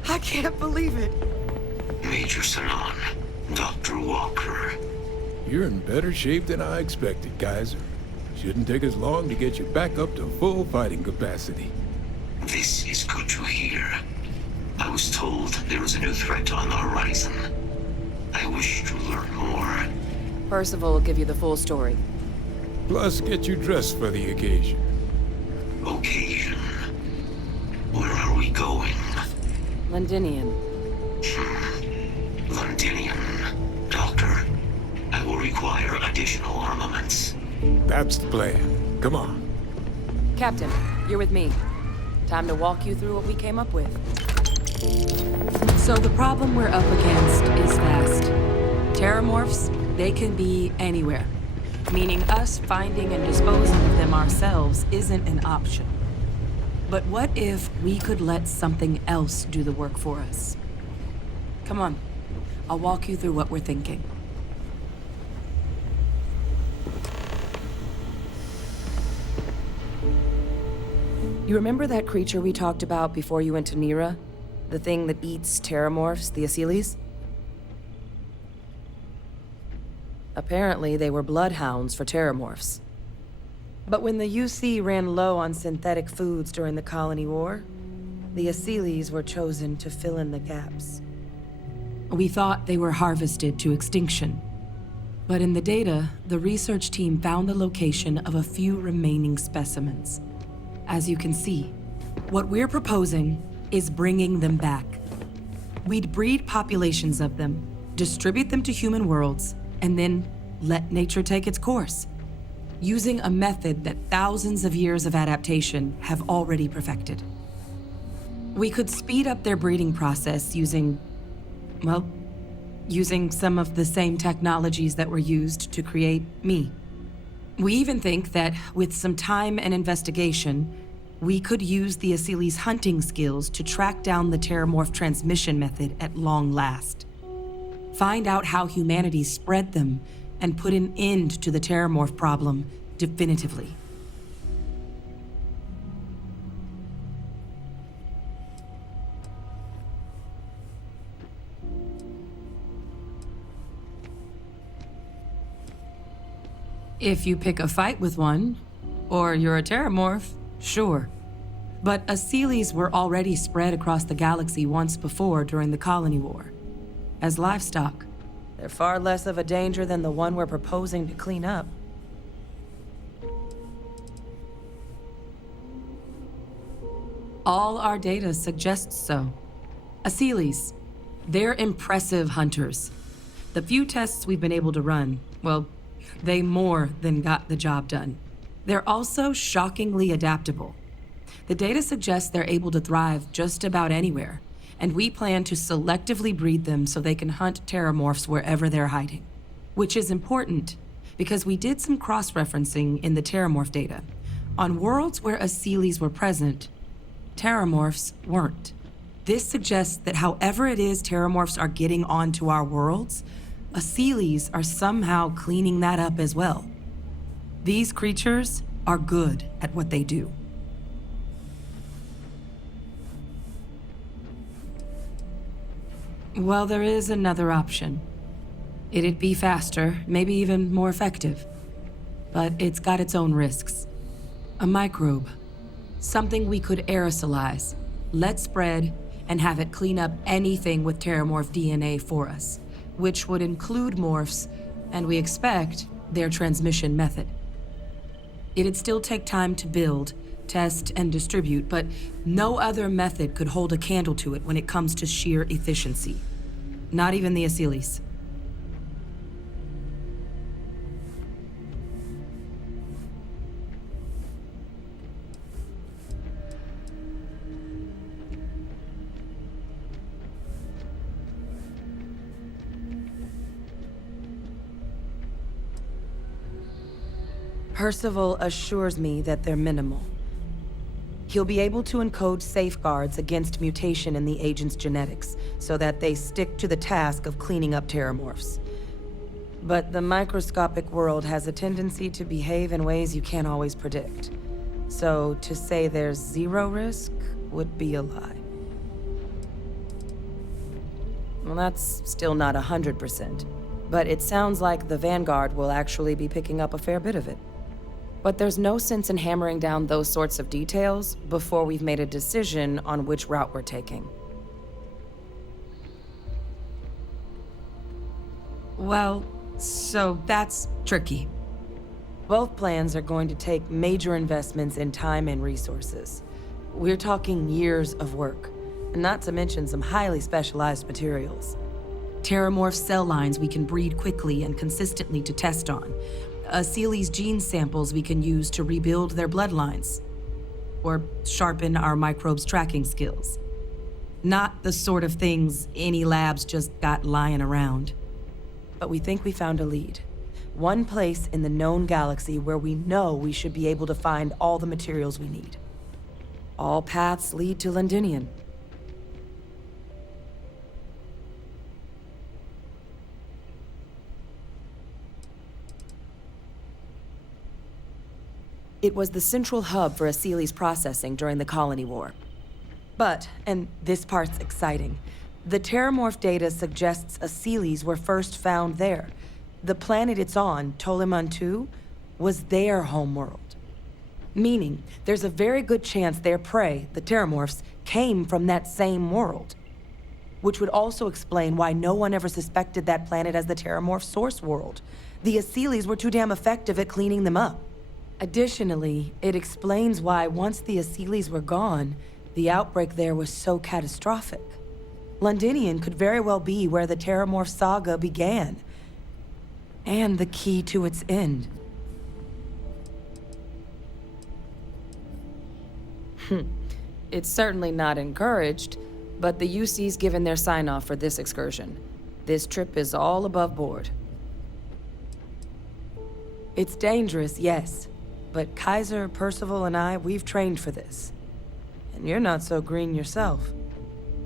I can't believe it. Major Sanon, Dr. Walker. You're in better shape than I expected, Kaiser. Shouldn't take us long to get you back up to full fighting capacity. This is good to hear. I was told there was a new threat on the horizon. I wish to learn more. Percival will give you the full story. Plus, get you dressed for the occasion. Occasion? Where are we going? Londinian. Londinian. Doctor, I will require additional armaments. That's the plan. Come on. Captain, you're with me. Time to walk you through what we came up with. So the problem we're up against is vast. Terramorphs, they can be anywhere. Meaning us finding and disposing of them ourselves isn't an option. But what if we could let something else do the work for us? Come on, I'll walk you through what we're thinking. You remember that creature we talked about before you went to Nira? The thing that eats terramorphs, the Asyles? Apparently, they were bloodhounds for terramorphs. But when the UC ran low on synthetic foods during the Colony War, the Asyles were chosen to fill in the gaps. We thought they were harvested to extinction. But in the data, the research team found the location of a few remaining specimens. As you can see, what we're proposing is bringing them back. We'd breed populations of them, distribute them to human worlds, and then let nature take its course, using a method that thousands of years of adaptation have already perfected. We could speed up their breeding process using some of the same technologies that were used to create me. We even think that with some time and investigation, we could use the Asyles' hunting skills to track down the terramorph transmission method at long last. Find out how humanity spread them and put an end to the terramorph problem definitively. If you pick a fight with one, or you're a terramorph, sure. But Asyles were already spread across the galaxy once before during the Colony War. As livestock, they're far less of a danger than the one we're proposing to clean up. All our data suggests so. Asyles, they're impressive hunters. The few tests we've been able to run, well, they more than got the job done. They're also shockingly adaptable. The data suggests they're able to thrive just about anywhere, and we plan to selectively breed them so they can hunt terramorphs wherever they're hiding. Which is important, because we did some cross-referencing in the terramorph data. On worlds where Asyles were present, terramorphs weren't. This suggests that however it is terramorphs are getting onto our worlds, Asyles are somehow cleaning that up as well. These creatures are good at what they do. Well, there is another option. It'd be faster, maybe even more effective. But it's got its own risks. A microbe. Something we could aerosolize, let spread, and have it clean up anything with terramorph DNA for us, which would include morphs, and we expect their transmission method. It'd still take time to build, test, and distribute, but no other method could hold a candle to it when it comes to sheer efficiency. Not even the Asylees. Percival assures me that they're minimal. He'll be able to encode safeguards against mutation in the agent's genetics, so that they stick to the task of cleaning up terramorphs. But the microscopic world has a tendency to behave in ways you can't always predict. So to say there's zero risk would be a lie. Well, that's still not 100%, but it sounds like the Vanguard will actually be picking up a fair bit of it. But there's no sense in hammering down those sorts of details before we've made a decision on which route we're taking. Well, so that's tricky. Both plans are going to take major investments in time and resources. We're talking years of work, not to mention some highly specialized materials. Terramorph cell lines we can breed quickly and consistently to test on. Asylees' gene samples we can use to rebuild their bloodlines. Or sharpen our microbes tracking skills. Not the sort of things any labs just got lying around. But we think we found a lead. One place in the known galaxy where we know we should be able to find all the materials we need. All paths lead to Londinian. It was the central hub for Asylees processing during the Colony War. But, and this part's exciting, the Terramorph data suggests Asylees were first found there. The planet it's on, Toliman 2, was their homeworld. Meaning, there's a very good chance their prey, the Terramorphs, came from that same world. Which would also explain why no one ever suspected that planet as the Terramorph source world. The Asylees were too damn effective at cleaning them up. Additionally, it explains why once the Asylees were gone, the outbreak there was so catastrophic. Londinian could very well be where the Terramorph saga began. And the key to its end. It's certainly not encouraged, but the UC's given their sign-off for this excursion. This trip is all above board. It's dangerous, yes. But Kaiser, Percival, and I, we've trained for this. And you're not so green yourself.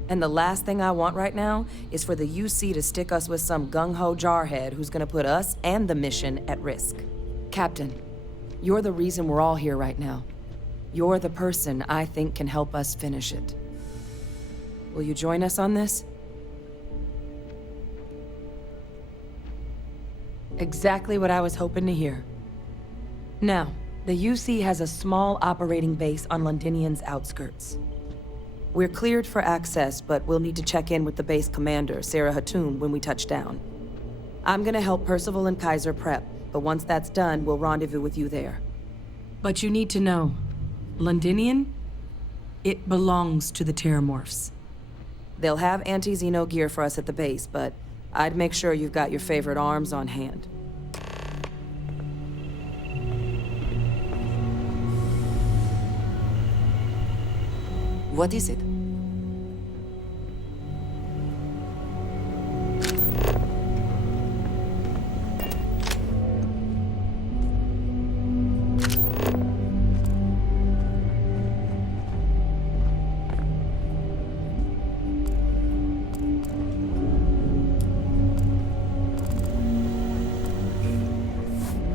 And the last thing I want right now is for the UC to stick us with some gung-ho jarhead who's gonna put us and the mission at risk. Captain, you're the reason we're all here right now. You're the person I think can help us finish it. Will you join us on this? Exactly what I was hoping to hear. Now, the UC has a small operating base on Londinian's outskirts. We're cleared for access, but we'll need to check in with the base commander, Sarah Hatoum, when we touch down. I'm gonna help Percival and Kaiser prep, but once that's done, we'll rendezvous with you there. But you need to know, Londinian, it belongs to the Terramorphs. They'll have anti-Xeno gear for us at the base, but I'd make sure you've got your favorite arms on hand. What is it?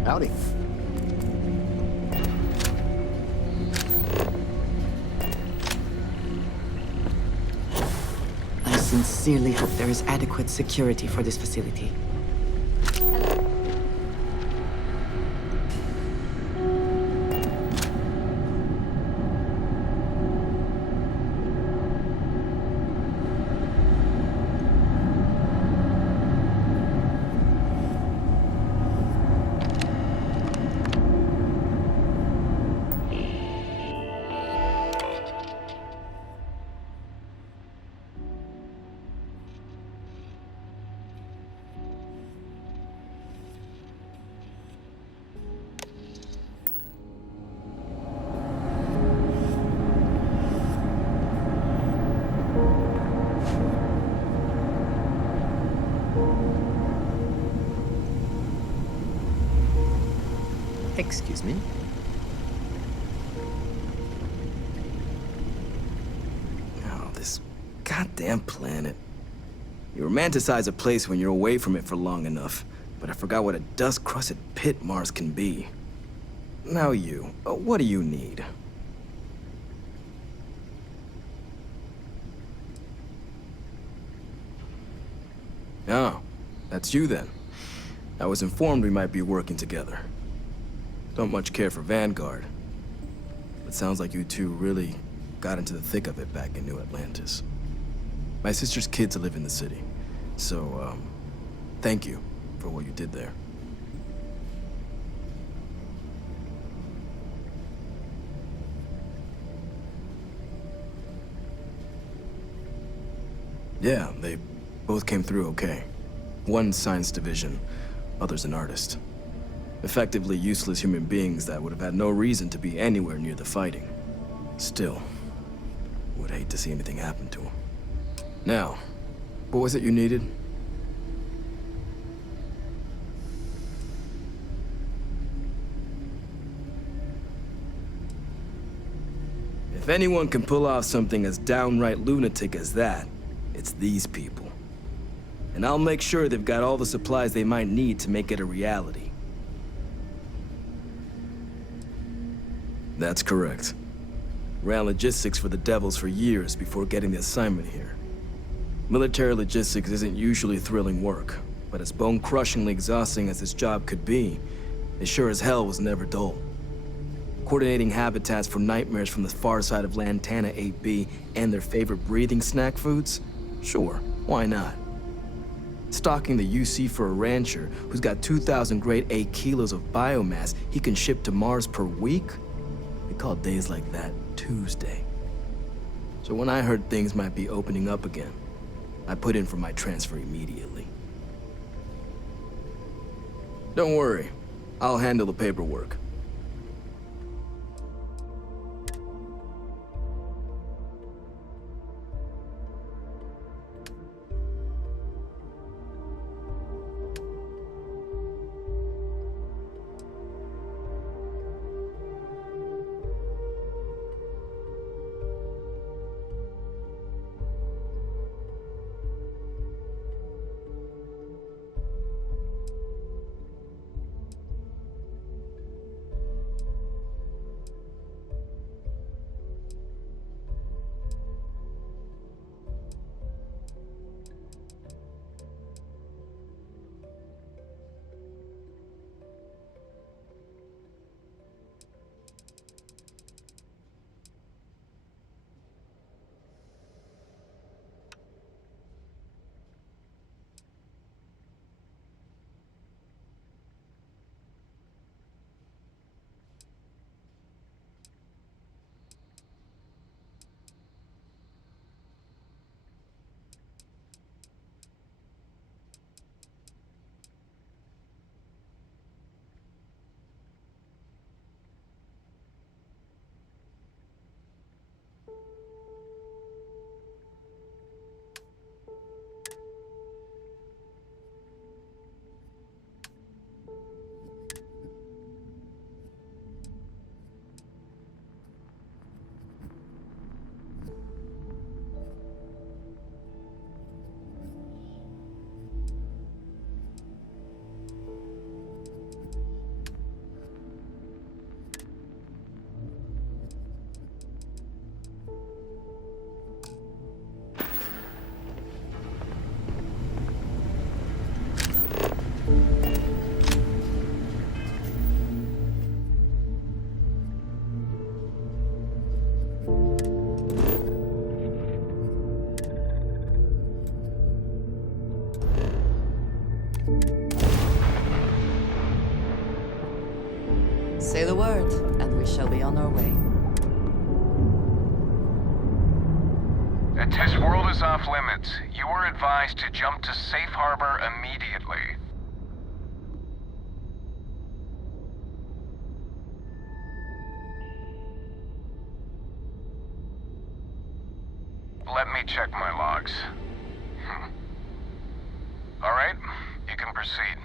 Howdy. I sincerely hope there is adequate security for this facility. Excuse me? Oh, this goddamn planet. You romanticize a place when you're away from it for long enough, but I forgot what a dust-crusted pit Mars can be. Now you, what do you need? Oh, that's you then. I was informed we might be working together. Don't much care for Vanguard, but sounds like you two really got into the thick of it back in New Atlantis. My sister's kids live in the city, so, thank you for what you did there. Yeah, they both came through okay. One science division, others an artist. Effectively useless human beings that would have had no reason to be anywhere near the fighting. Still, would hate to see anything happen to them. Now, what was it you needed? If anyone can pull off something as downright lunatic as that, it's these people. And I'll make sure they've got all the supplies they might need to make it a reality. That's correct. Ran logistics for the Devils for years before getting the assignment here. Military logistics isn't usually thrilling work, but as bone-crushingly exhausting as this job could be, it sure as hell was never dull. Coordinating habitats for nightmares from the far side of Lantana 8B and their favorite breathing snack foods? Sure, why not? Stocking the UC for a rancher who's got 2,000 grade A kilos of biomass he can ship to Mars per week? We call days like that Tuesday. So when I heard things might be opening up again, I put in for my transfer immediately. Don't worry, I'll handle the paperwork. Say the word, and we shall be on our way. The test world is off limits. You are advised to jump to safe harbor immediately. Let me check my logs. All right, you can proceed.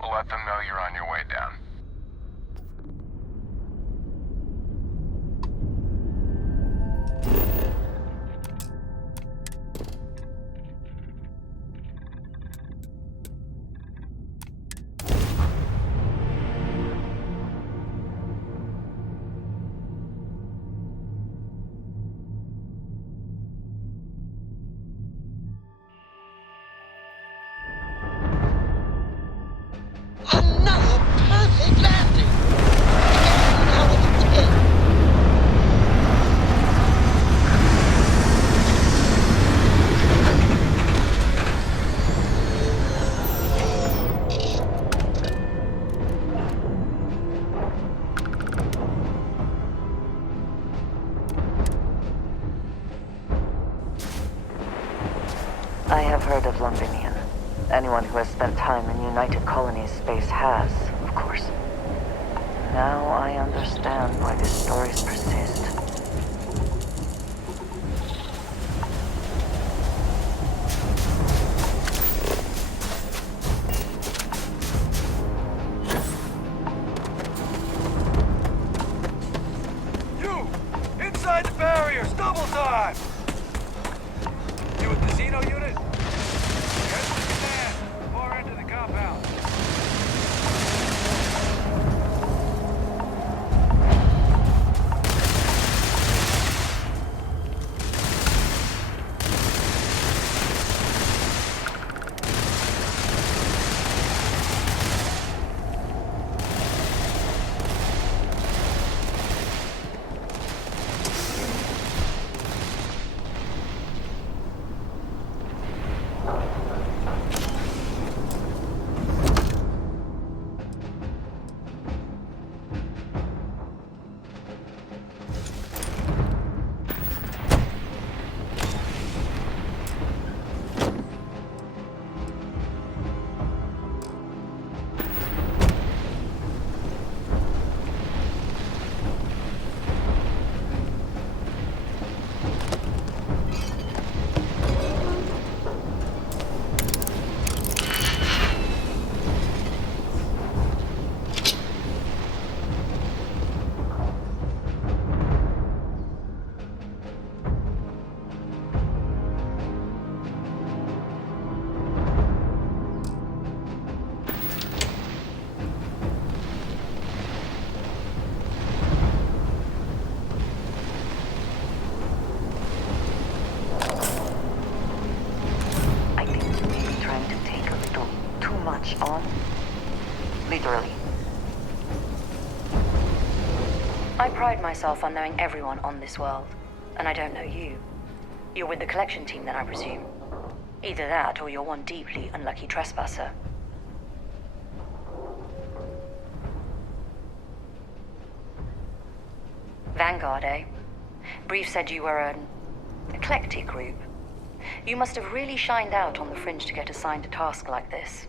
We'll let them know you're on your way down. Exactly. Now what you take. I have heard of Londinian. Anyone who has spent time in United Colonies space has, of course. Now I understand why these stories persist. You! Inside the barriers! Double time! You with the Xeno unit? Get to command. Far into the compound. On? Literally. I pride myself on knowing everyone on this world, and I don't know you. You're with the collection team then, I presume. Either that, or you're one deeply unlucky trespasser. Vanguard, eh? Brief said you were an eclectic group. You must have really shined out on the fringe to get assigned a task like this.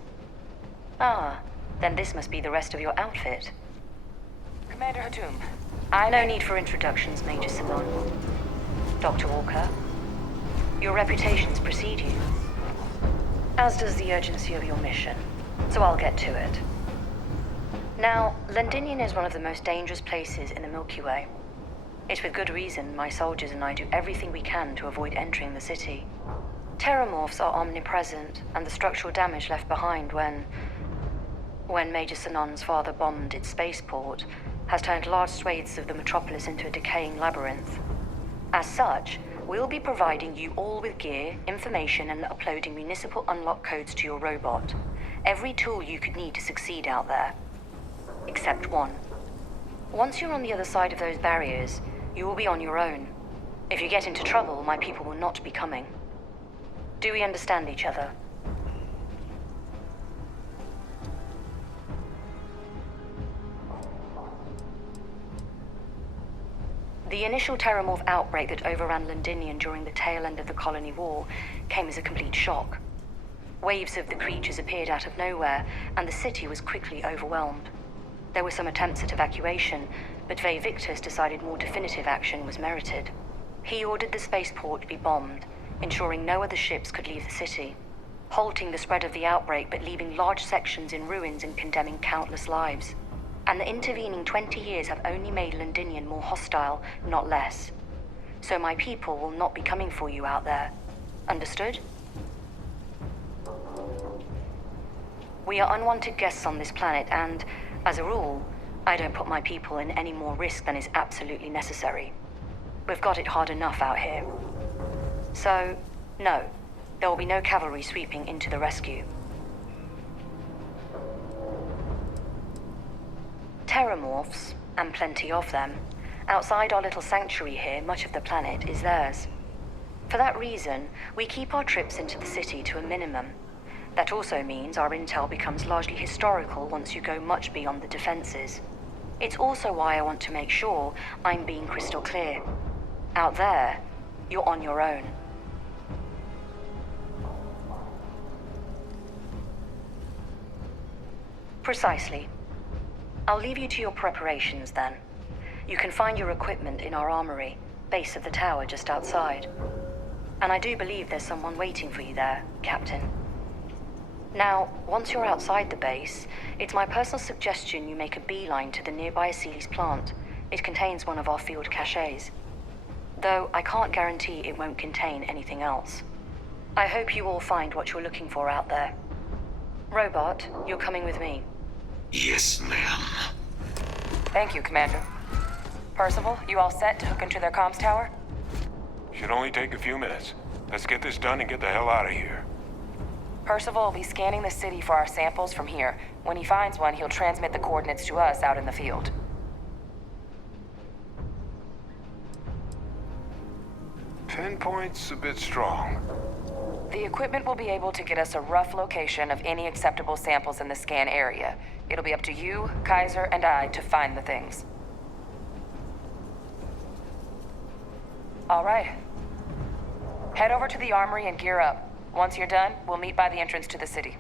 Ah, then this must be the rest of your outfit. Commander Hatum. No need for introductions, Major Simon. Dr. Walker. Your reputations precede you. As does the urgency of your mission. So I'll get to it. Now, Londinian is one of the most dangerous places in the Milky Way. It's with good reason my soldiers and I do everything we can to avoid entering the city. Terramorphs are omnipresent, and the structural damage left behind when Major Sinon's father bombed its spaceport has turned large swathes of the metropolis into a decaying labyrinth. As such, we'll be providing you all with gear, information, and uploading municipal unlock codes to your robot. Every tool you could need to succeed out there. Except one. Once you're on the other side of those barriers, you will be on your own. If you get into trouble, my people will not be coming. Do we understand each other? The initial Terramorph outbreak that overran Londinian during the tail end of the Colony War came as a complete shock. Waves of the creatures appeared out of nowhere, and the city was quickly overwhelmed. There were some attempts at evacuation, but Ve Victus decided more definitive action was merited. He ordered the spaceport to be bombed, ensuring no other ships could leave the city, halting the spread of the outbreak but leaving large sections in ruins and condemning countless lives. And the intervening 20 years have only made Londinian more hostile, not less. So my people will not be coming for you out there. Understood? We are unwanted guests on this planet, and, as a rule, I don't put my people in any more risk than is absolutely necessary. We've got it hard enough out here. So, no, there will be no cavalry sweeping into the rescue. terramorphs, and plenty of them, outside our little sanctuary here, much of the planet is theirs. For that reason, we keep our trips into the city to a minimum. That also means our intel becomes largely historical once you go much beyond the defenses. It's also why I want to make sure I'm being crystal clear. Out there, you're on your own. Precisely. I'll leave you to your preparations then. You can find your equipment in our armory, base of the tower just outside. And I do believe there's someone waiting for you there, Captain. Now, once you're outside the base, it's my personal suggestion you make a beeline to the nearby Aceles plant. It contains one of our field caches. Though I can't guarantee it won't contain anything else. I hope you all find what you're looking for out there. Robot, you're coming with me. Yes, ma'am. Thank you, Commander. Percival, you all set to hook into their comms tower? Should only take a few minutes. Let's get this done and get the hell out of here. Percival will be scanning the city for our samples from here. When he finds one, he'll transmit the coordinates to us out in the field. Pinpoint's a bit strong. The equipment will be able to get us a rough location of any acceptable samples in the scan area. It'll be up to you, Kaiser, and I to find the things. All right. Head over to the armory and gear up. Once you're done, we'll meet by the entrance to the city.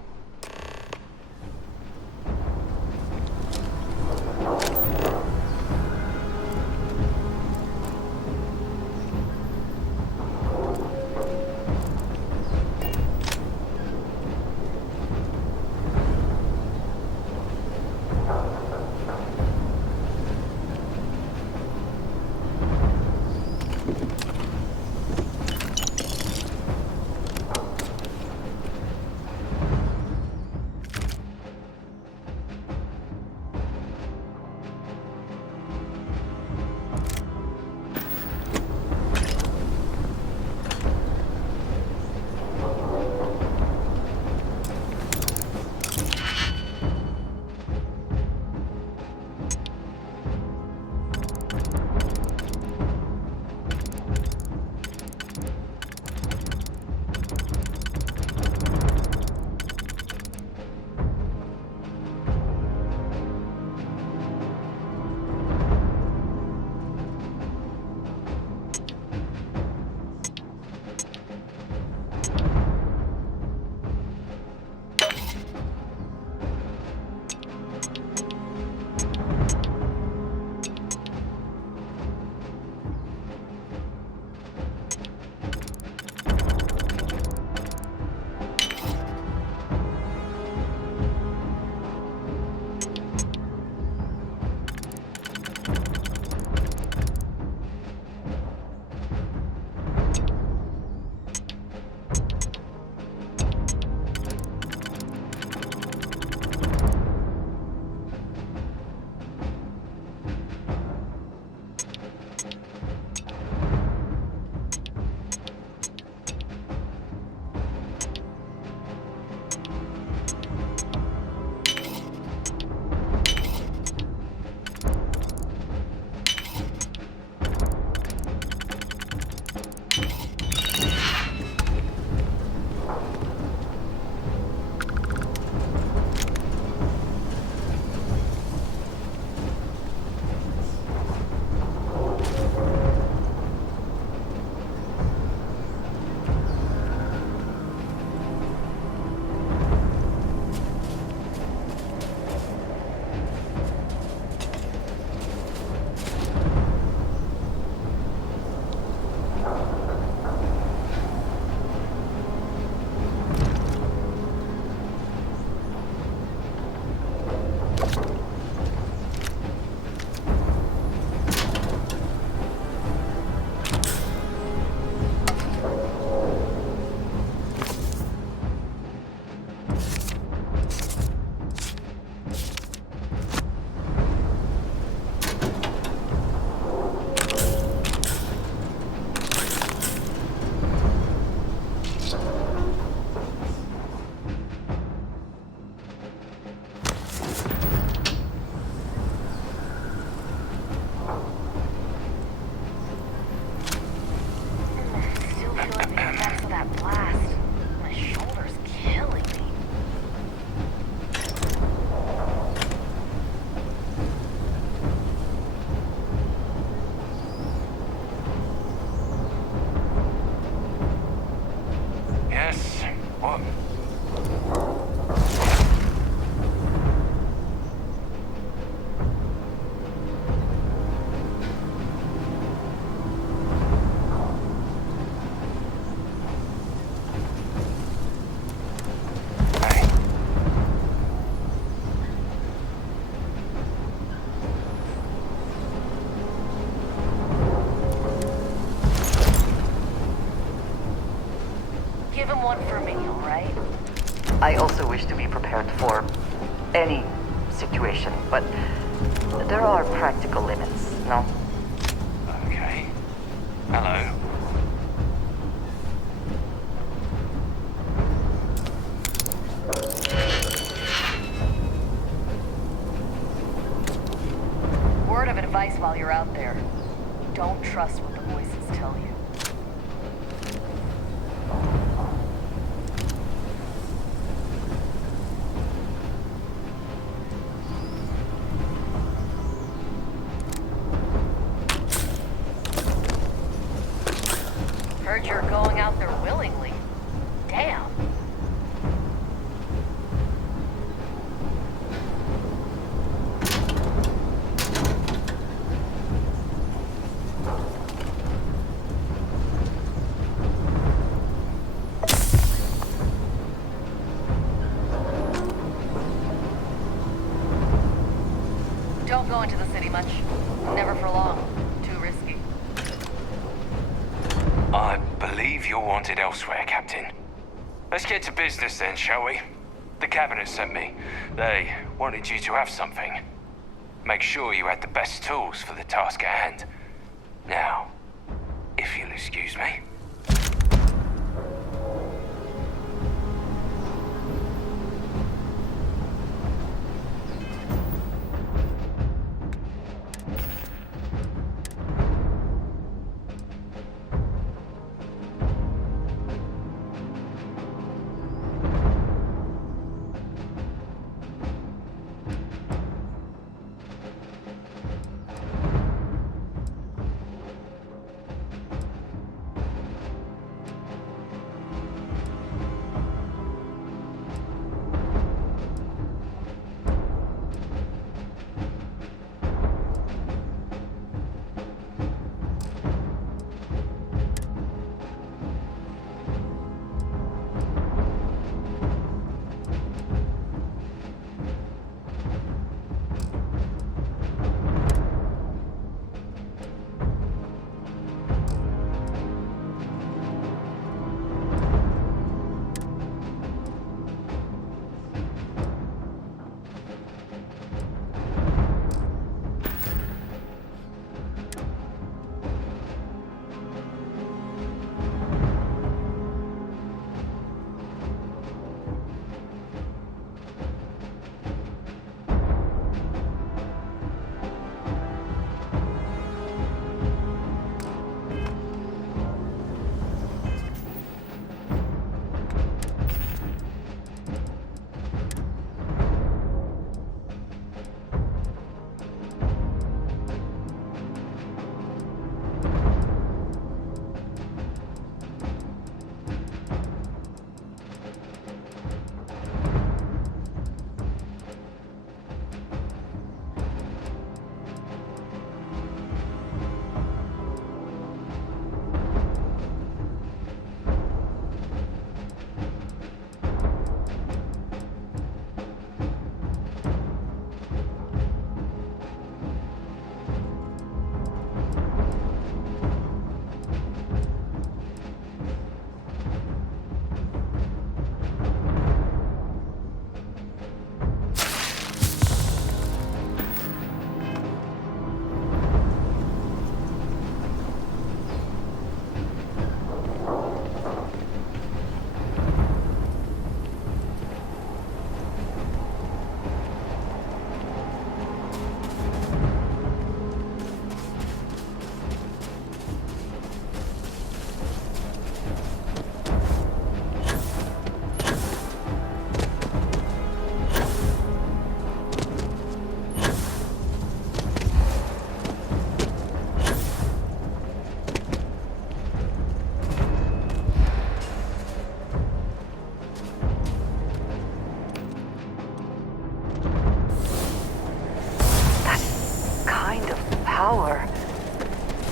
I also wish to be prepared for any situation, but there are practical limits, no? Okay. Hello. Word of advice while you're out there. Don't trust what the voices tell you. Heard you're going out there willingly. Damn. Don't go into the city much. Never for long. Too risky. I believe you're wanted elsewhere, Captain. Let's get to business then, shall we? The cabinet sent me. They wanted you to have something. Make sure you had the best tools for the task at hand. Now, if you'll excuse me.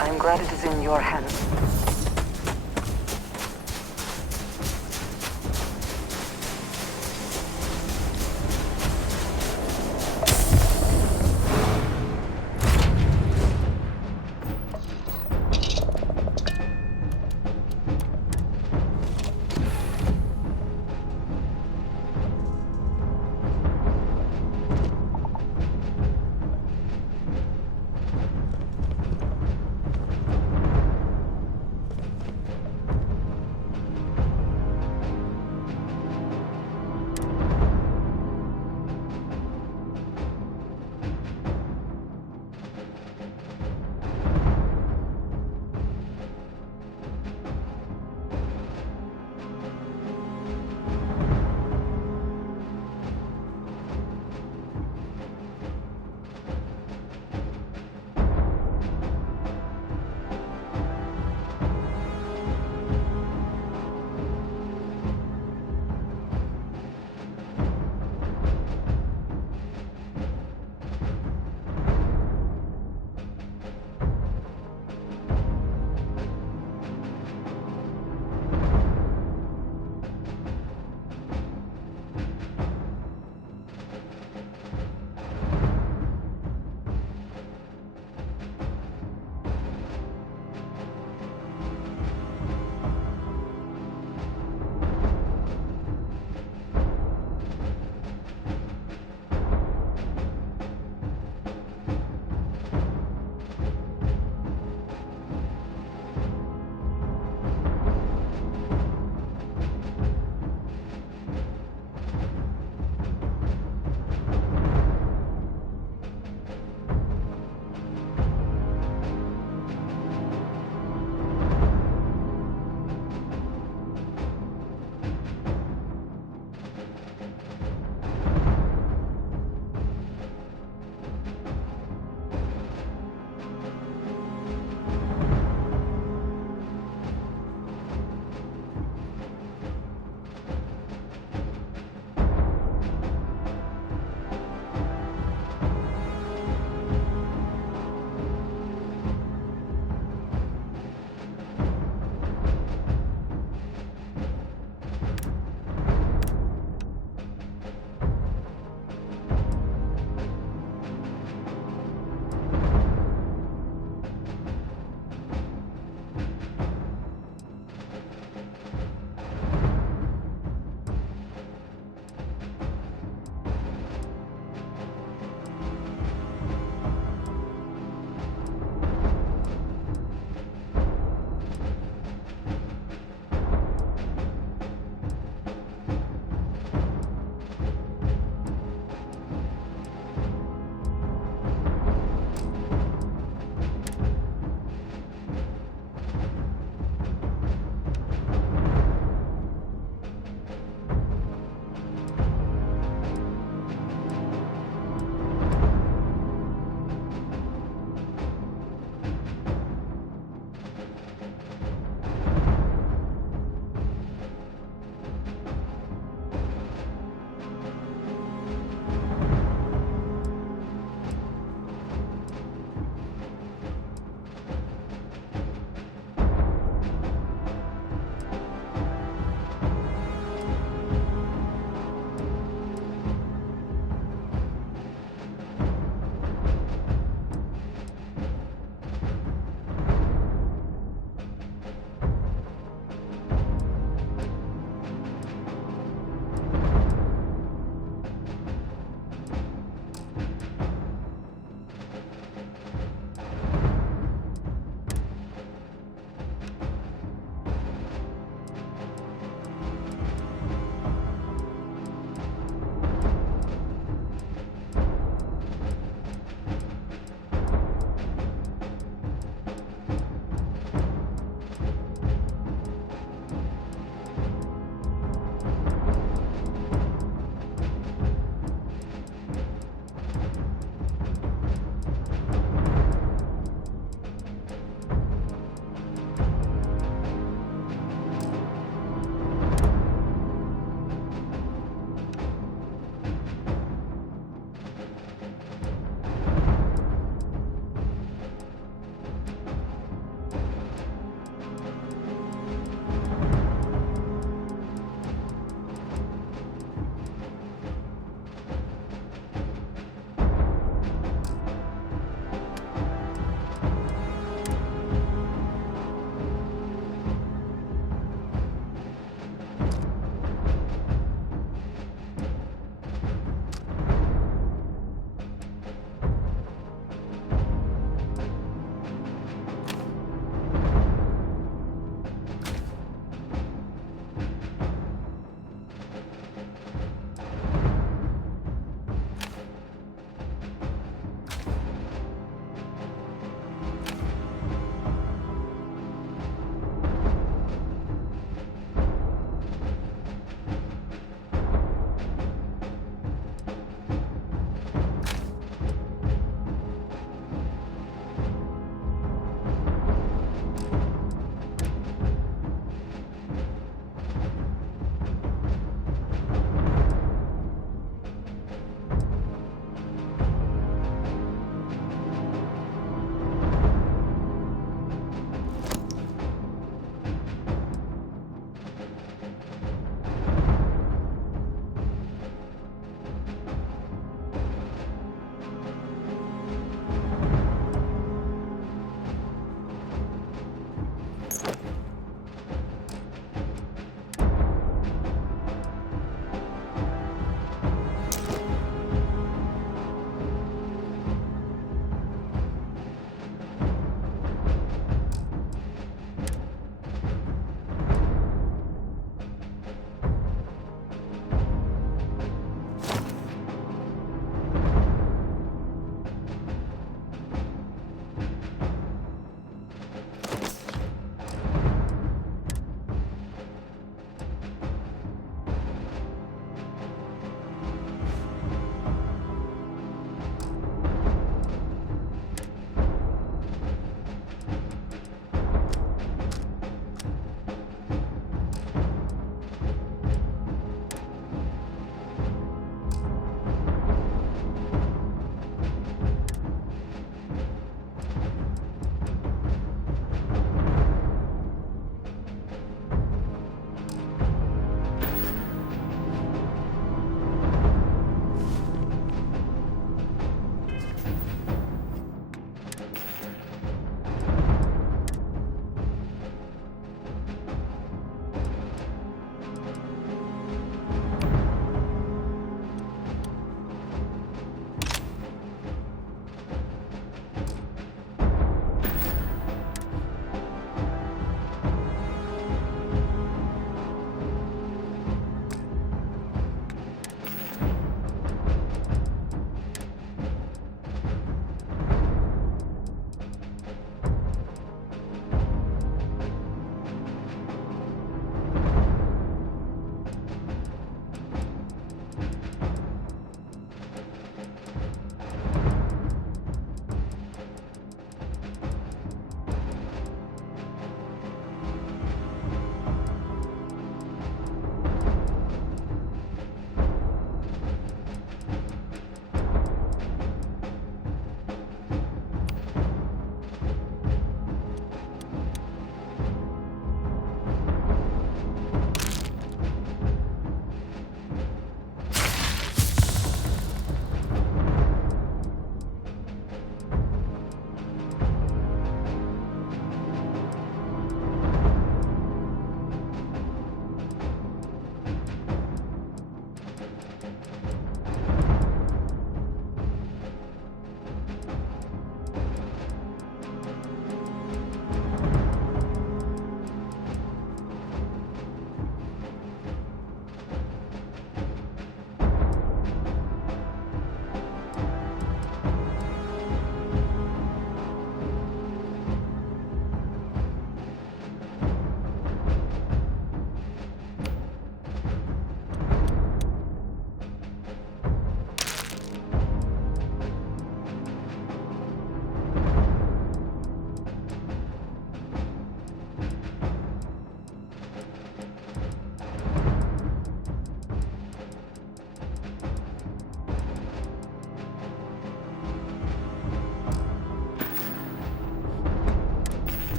I'm glad it is in your hands.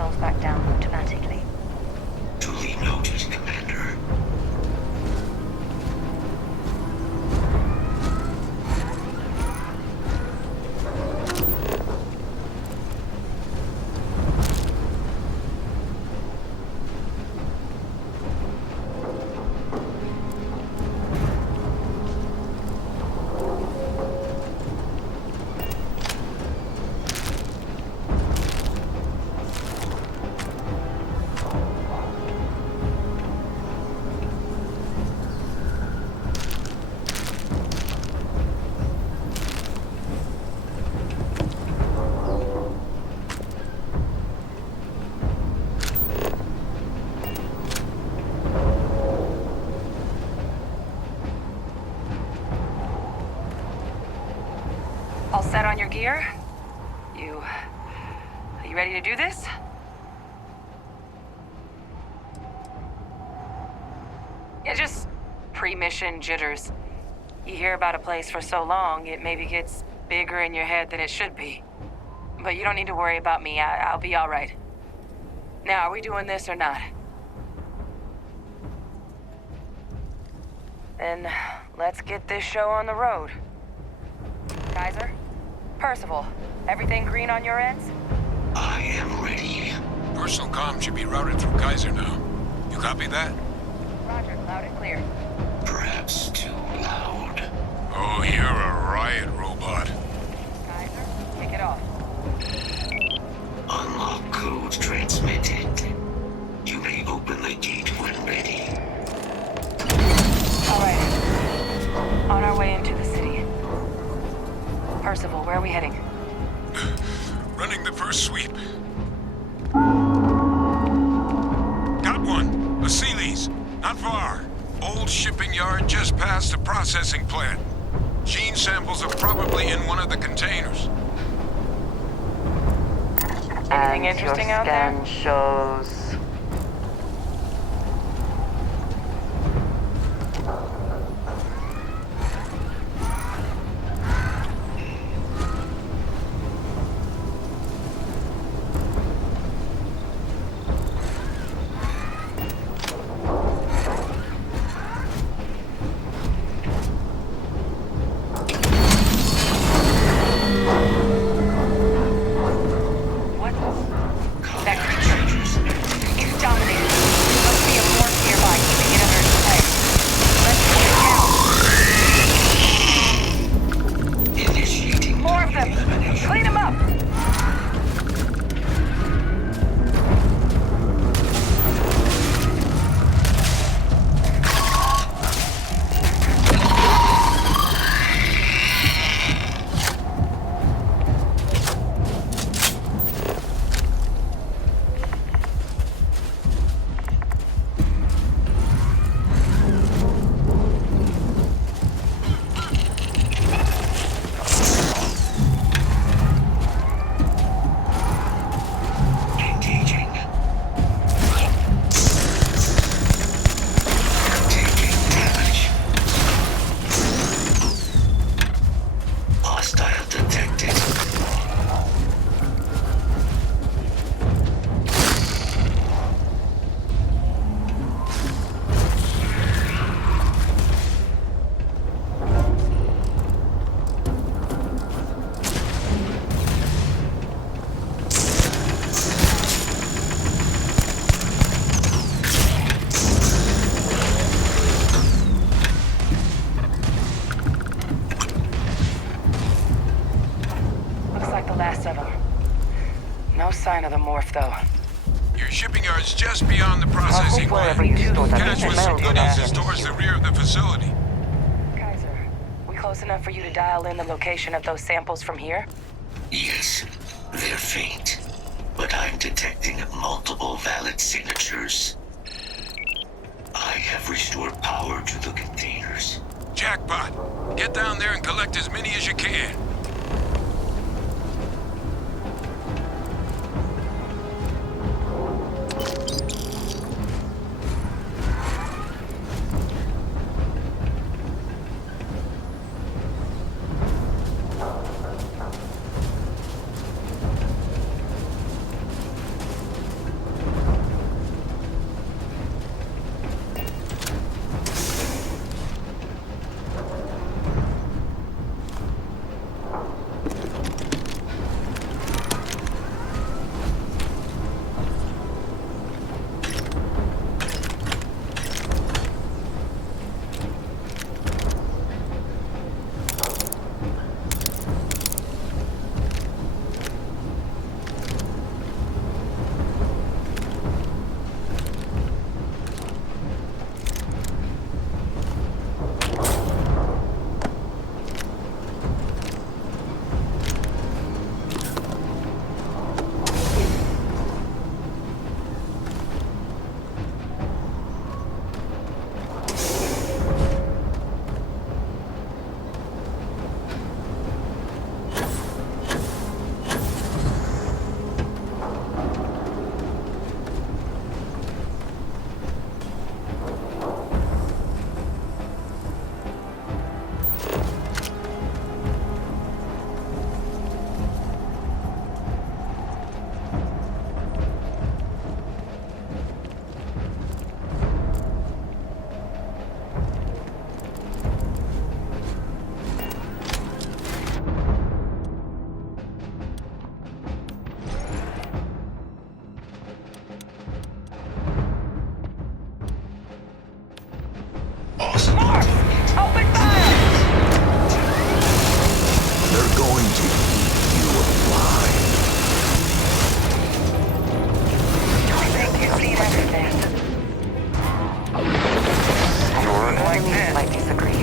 themselves back down automatically. Duly noted, Commander. All set on your gear? Are you ready to do this? Yeah, just pre-mission jitters. You hear about a place for so long, it maybe gets bigger in your head than it should be. But you don't need to worry about me. I'll be all right. Now, are we doing this or not? Then let's get this show on the road. Kaiser? Percival, everything green on your ends? I am ready. Personal comm should be routed through Kaiser now. You copy that? Roger, loud and clear. Perhaps too loud. Oh, you're a riot robot. Kaiser, kick it off. Unlock code transmitted. You may open the gate when ready. All right. On our way into the city. Percival, where are we heading? Running the first sweep. Got one. A Sealy's. Not far. Old shipping yard just past the processing plant. Gene samples are probably in one of the containers. Anything interesting out there? Your scan shows... sign of the morph, though. Your shipping yard's just beyond the processing plant. Cache with some goodies is towards the rear of the facility. Kaiser, we close enough for you to dial in the location of those samples from here? Yes, they're faint, but I'm detecting multiple valid signatures. I have restored power to the containers. Jackpot! Get down there and collect as many as you can. going to eat you alive. I think you've seen everything. Like this. Might disagree.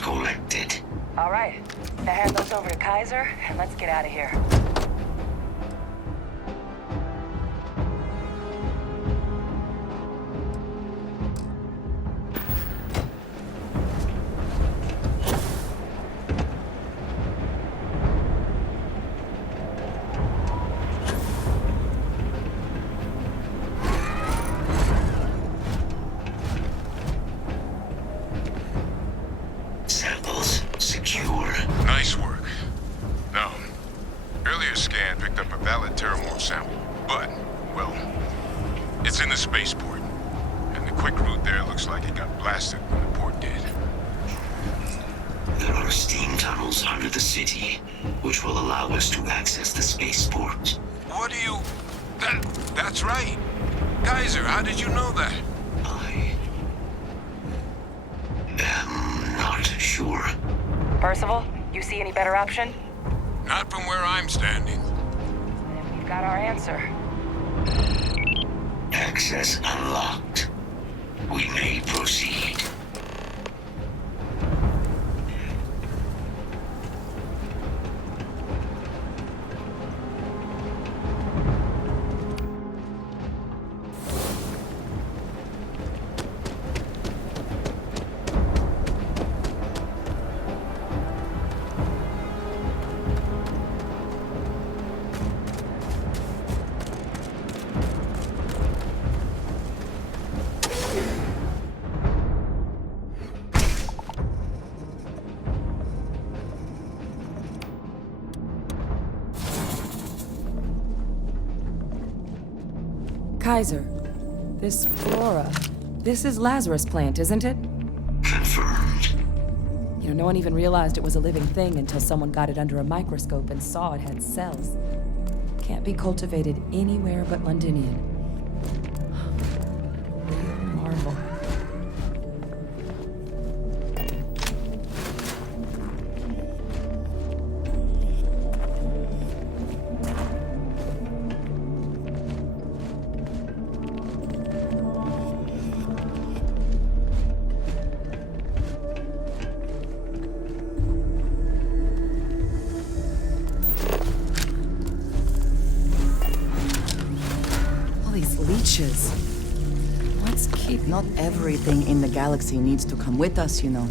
collected. All right. Now hand those over to Kaiser, and let's get out of here. Samples secure. Nice work. Now, earlier scan picked up a valid Terramorph sample, but, well, it's in the spaceport. And the quick route there looks like it got blasted when the port did. There are steam tunnels under the city, which will allow us to access the spaceport. What do you... That's right. Kaiser, how did you know that? I'm not sure. Percival, you see any better option? Not from where I'm standing. Then we've got our answer. Access unlocked. We may proceed. Kaiser, this flora, this is Lazarus plant, isn't it? Confirmed. You know, no one even realized it was a living thing until someone got it under a microscope and saw it had cells. Can't be cultivated anywhere but Londinian. Real marvel. Let's keep. Not everything in the galaxy needs to come with us, you know.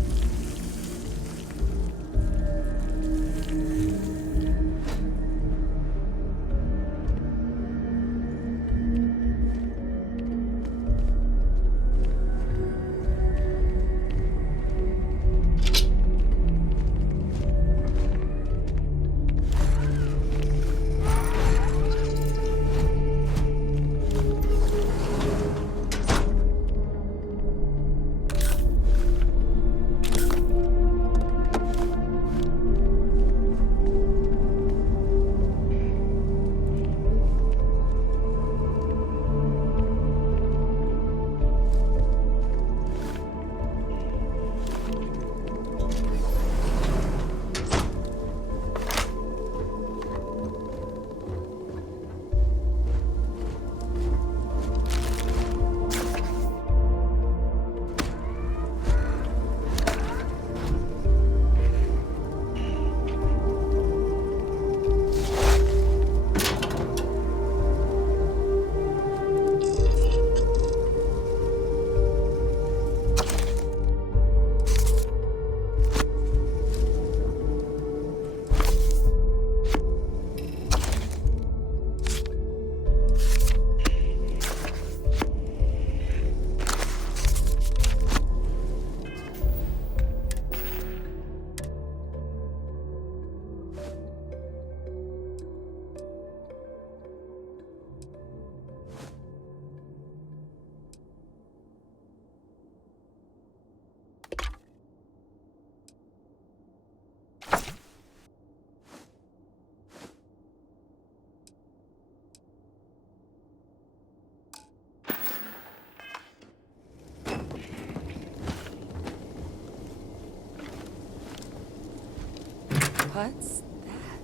What's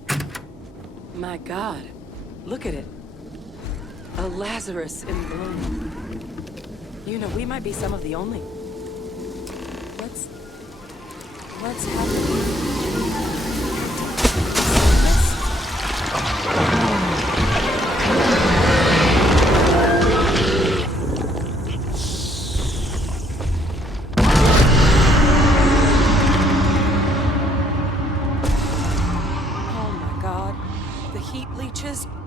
that? My God, look at it. A Lazarus in bloom. You know, we might be some of the only. What's happening?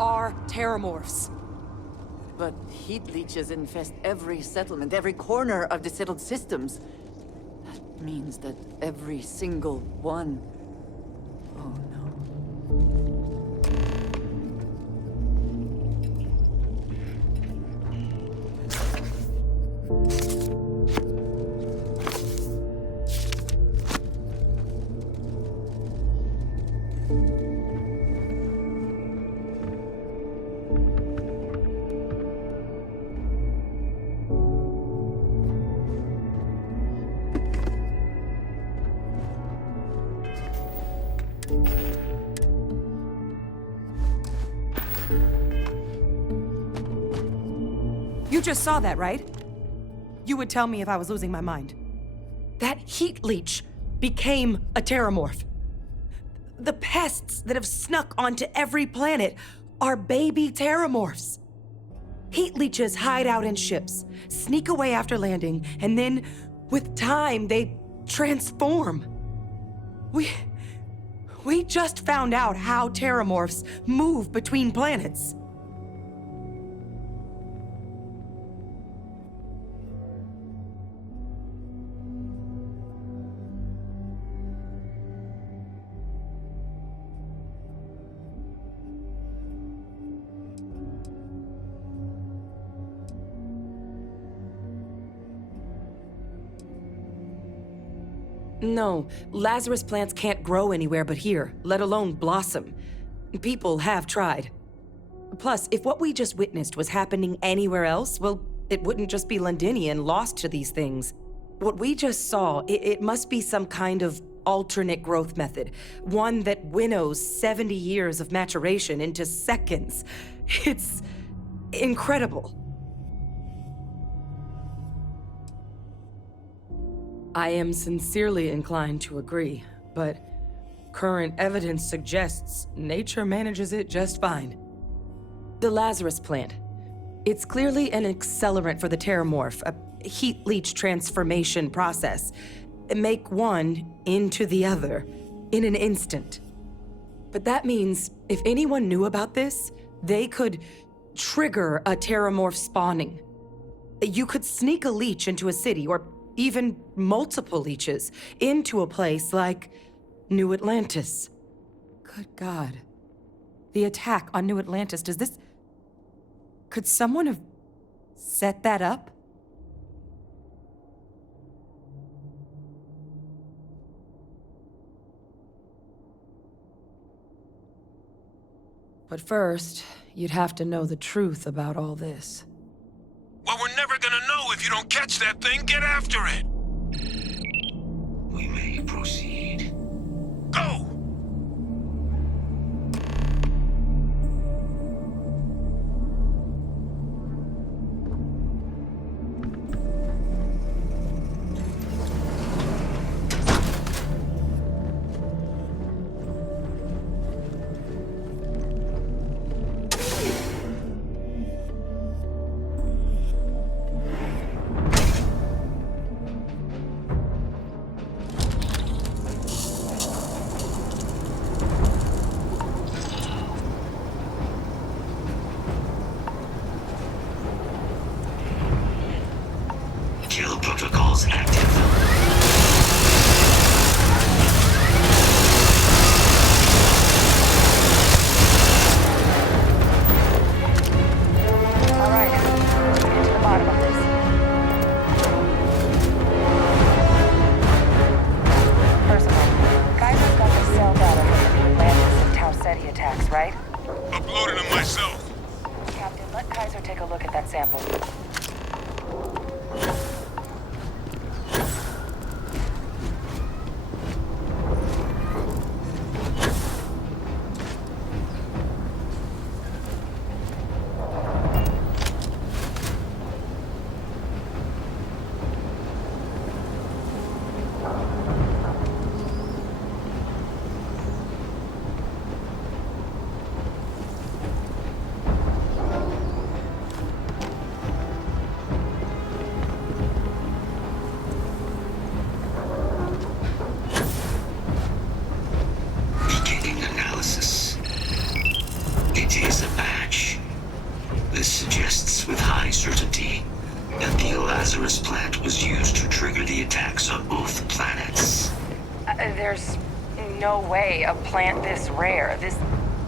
Are terramorphs. But heat leeches infest every settlement, every corner of the settled systems. That means that every single one... Oh no. You just saw that, right? You would tell me if I was losing my mind. That heat leech became a terramorph. The pests that have snuck onto every planet are baby terramorphs. Heat leeches hide out in ships, sneak away after landing, and then, with time, they transform. We just found out how terramorphs move between planets. No, Lazarus plants can't grow anywhere but here, let alone blossom. People have tried. Plus, if what we just witnessed was happening anywhere else, well, it wouldn't just be Londinian lost to these things. What we just saw, it must be some kind of alternate growth method, one that winnows 70 years of maturation into seconds. It's incredible. I am sincerely inclined to agree, but current evidence suggests nature manages it just fine. The Lazarus plant. It's clearly an accelerant for the Terramorph, a heat leach transformation process. Make one into the other in an instant. But that means if anyone knew about this, they could trigger a Terramorph spawning. You could sneak a leech into a city, or even multiple leeches, into a place like New Atlantis. Good God. The attack on New Atlantis, could someone have set that up? But first, you'd have to know the truth about all this. Well, we're never gonna know if you don't catch that thing. Get after it! We may proceed. Go! Kill protocols active. All right, let's get to the bottom of this. First of all, Kaiser's got the cell data from the Atlantis and Tau Ceti attacks, right? Uploading them myself. Captain, let Kaiser take a look at that sample. Beginning analysis. It is a match. This suggests with high certainty that the Lazarus plant was used to trigger the attacks on both planets. There's no way a plant this rare, this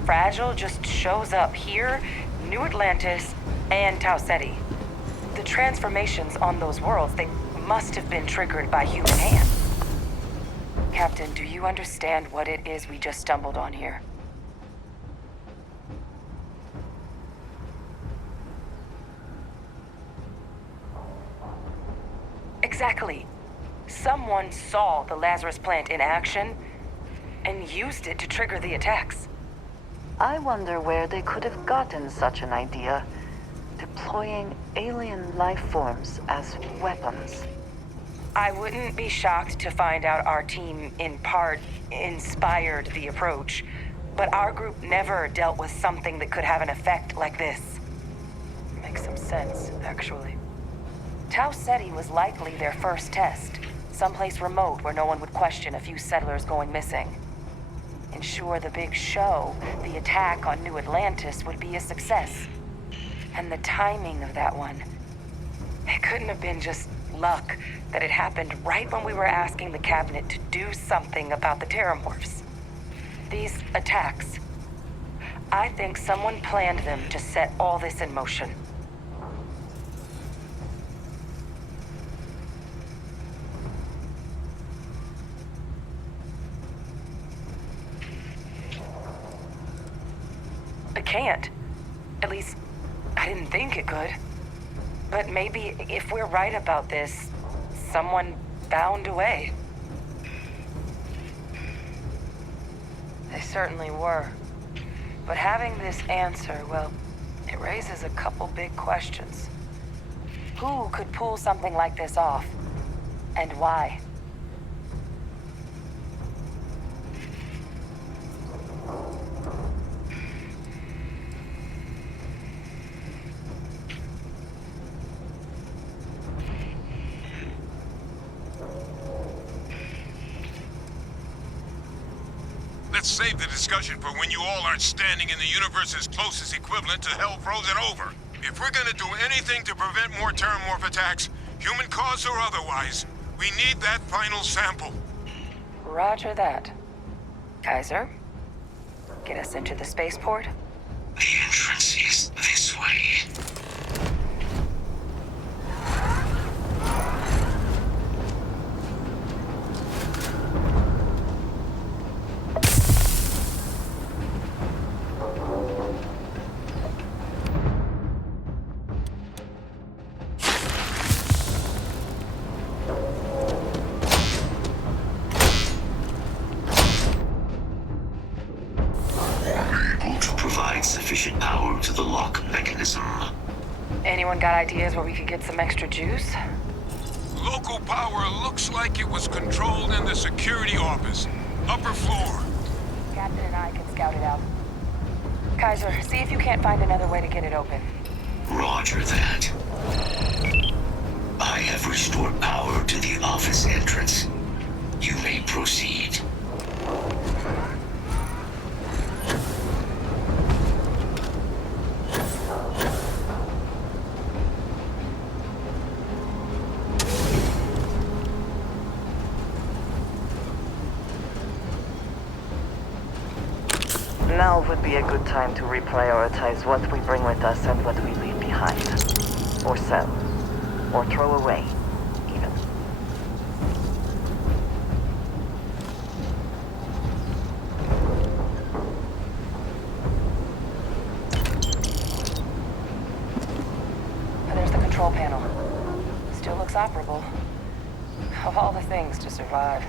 fragile, just shows up here, New Atlantis, and Tau Ceti. The transformations on those worlds, they must have been triggered by human hands. Captain, do you understand what it is we just stumbled on here? Exactly. Someone saw the Lazarus plant in action and used it to trigger the attacks. I wonder where they could have gotten such an idea, deploying alien life forms as weapons. I wouldn't be shocked to find out our team, in part, inspired the approach, but our group never dealt with something that could have an effect like this. Makes some sense, actually. Tau Ceti was likely their first test, someplace remote where no one would question a few settlers going missing. Ensure the big show, the attack on New Atlantis, would be a success. And the timing of that one, it couldn't have been just luck that it happened right when we were asking the cabinet to do something about the Terramorphs. These attacks, I think someone planned them to set all this in motion. can't. At least, I didn't think it could. But maybe if we're right about this, someone found a way. They certainly were. But having this answer, well, it raises a couple big questions. Who could pull something like this off? And why? Let's save the discussion for when you all aren't standing in the universe's closest equivalent to hell frozen over. If we're gonna do anything to prevent more Terramorph attacks, human cause or otherwise, we need that final sample. Roger that. Kaiser, get us into the spaceport? The entrance is this way. Sufficient power to the lock mechanism. Anyone got ideas where we could get some extra juice? Local power looks like it was controlled in the security office. Upper floor. Captain and I can scout it out. Kaiser, see if you can't find another way to get it open. Roger that. I have restored power to the office entrance. You may proceed. Now would be a good time to reprioritize what we bring with us and what we leave behind. Or sell. Or throw away, even. There's the control panel. Still looks operable. Of all the things to survive.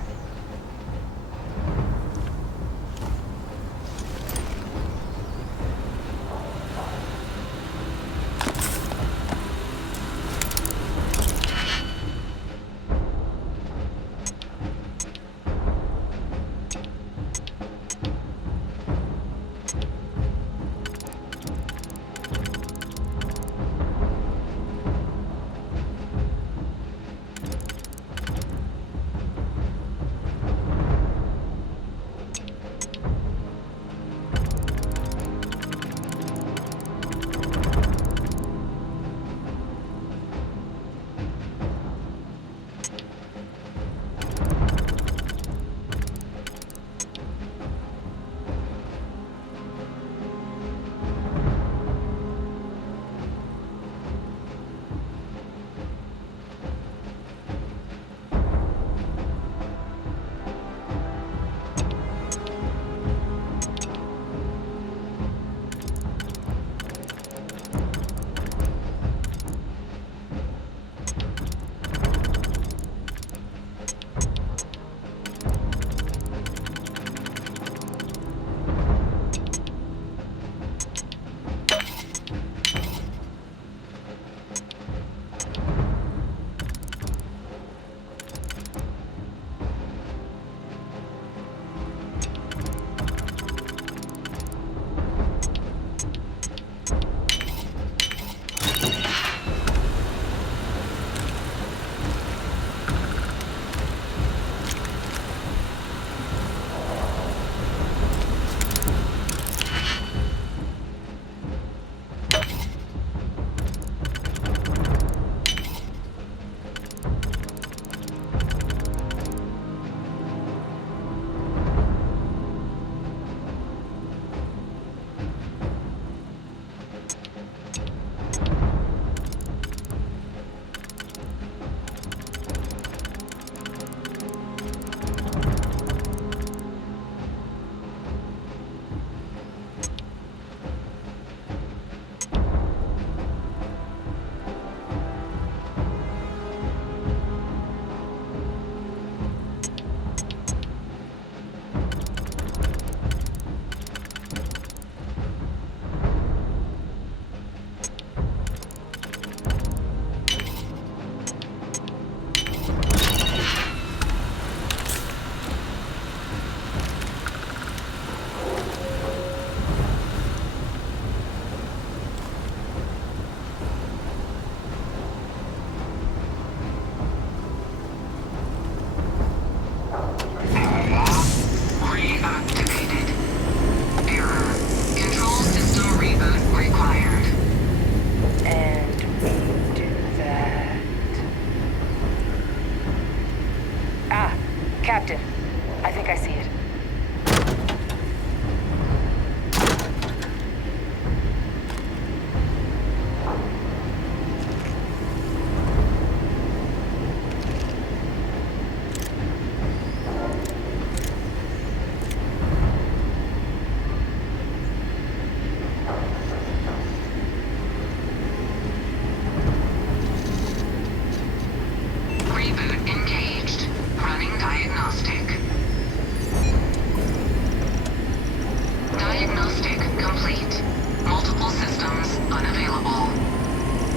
I think I see it. Reboot engaged. Running diagnostic. Diagnostic complete. Multiple systems unavailable.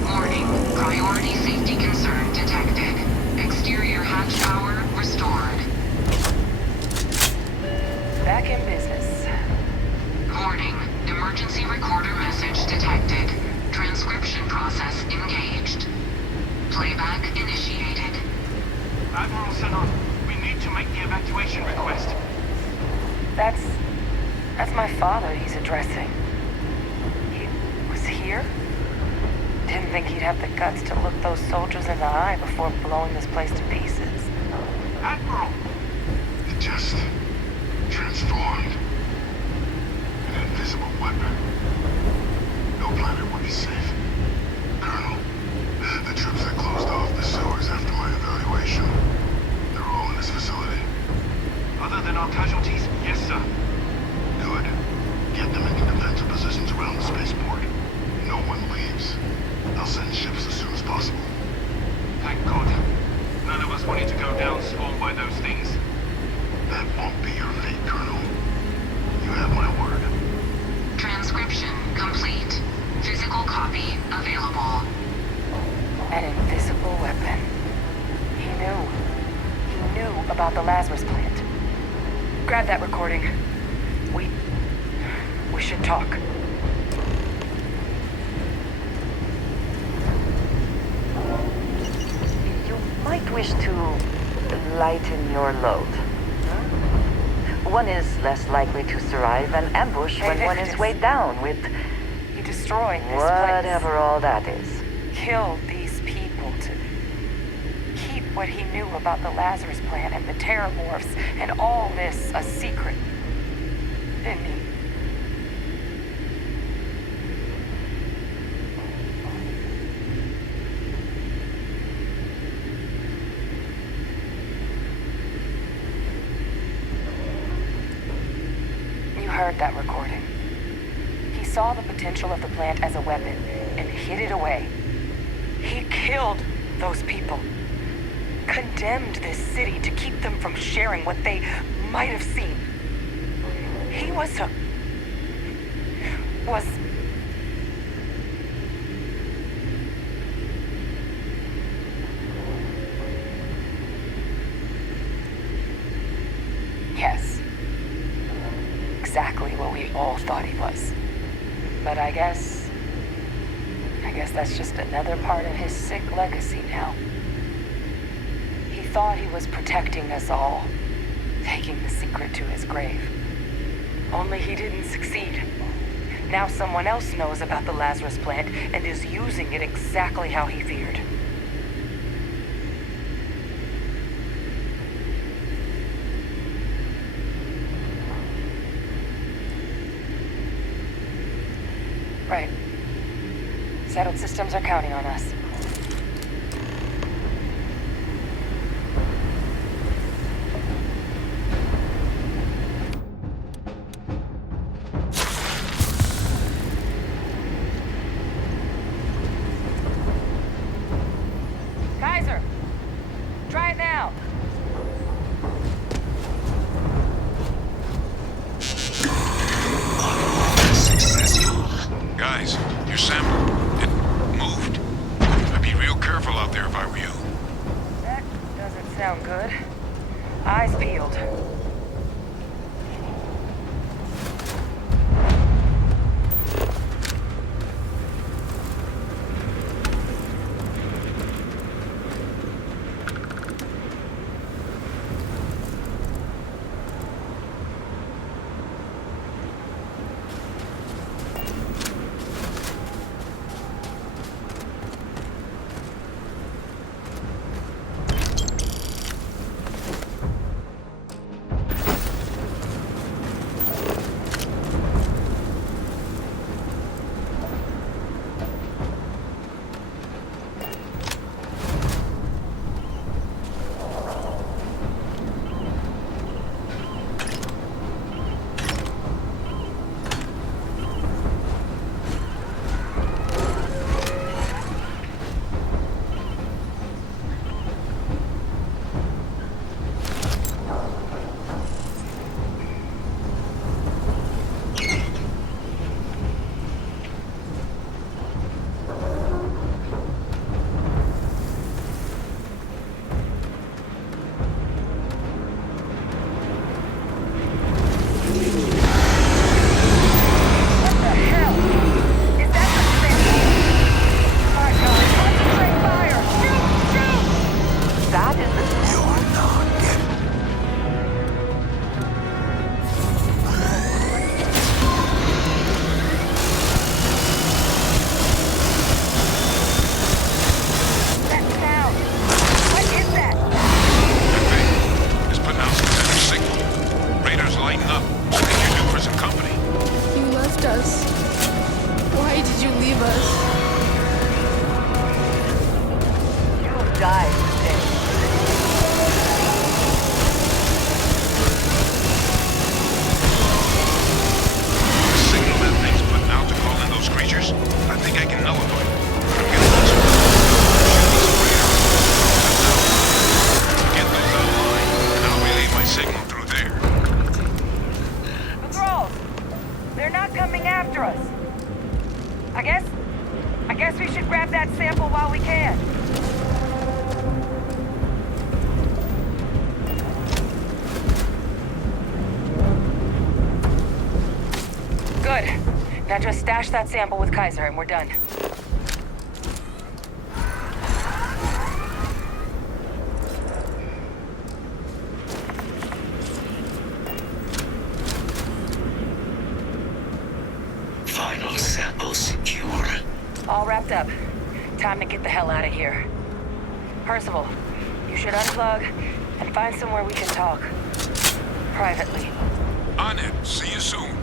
Warning, priority safety concern detected. Exterior hatch power restored. Back in business. Warning, emergency recorder message detected. Transcription process engaged. Playback initiated. Admiral Sanon, we need to make the evacuation request. That's my father he's addressing. He was here? Didn't think he'd have the guts to look those soldiers in the eye before blowing this place to pieces. Admiral! It just transformed. An invisible weapon. No planet would be safe. Colonel, the troops that closed off the sewers after my evaluation, they're all in this facility. Other than our casualties, yes, sir. Good. Get them into defensive positions around the spaceport. No one leaves. I'll send ships as soon as possible. Thank God. None of us wanted to go down swarmed by those things. That won't be your fate, Colonel. You have my word. Transcription complete. Physical copy available. An invisible weapon. He knew. He knew about the Lazarus plant. Grab that recording. We should talk. You might wish to lighten your load. One is less likely to survive an ambush when one is weighed down with... He destroyed this whatever place. all that is. Killed these people to keep what he knew about the Lazarus plant and the Terramorphs and all this a secret. Didn't he? You heard that recording. He saw the potential of the plant as a weapon and hid it away. He killed those people. Condemned this city to keep them from sharing what they might have seen. He was yes. Exactly what we all thought he was. But I guess that's just another part of his sick legacy now. He thought he was protecting us all, taking the secret to his grave. Only he didn't succeed. Now someone else knows about the Lazarus plant and is using it exactly how he feared. Right. Settled systems are counting on us. Kaiser! Try it now! Guys, your sample, it moved. I'd be real careful out there if I were you. That doesn't sound good. Eyes peeled. Now just stash that sample with Kaiser and we're done. Final sample secure. All wrapped up. Time to get the hell out of here. Percival, you should unplug and find somewhere we can talk. Privately. On it. See you soon.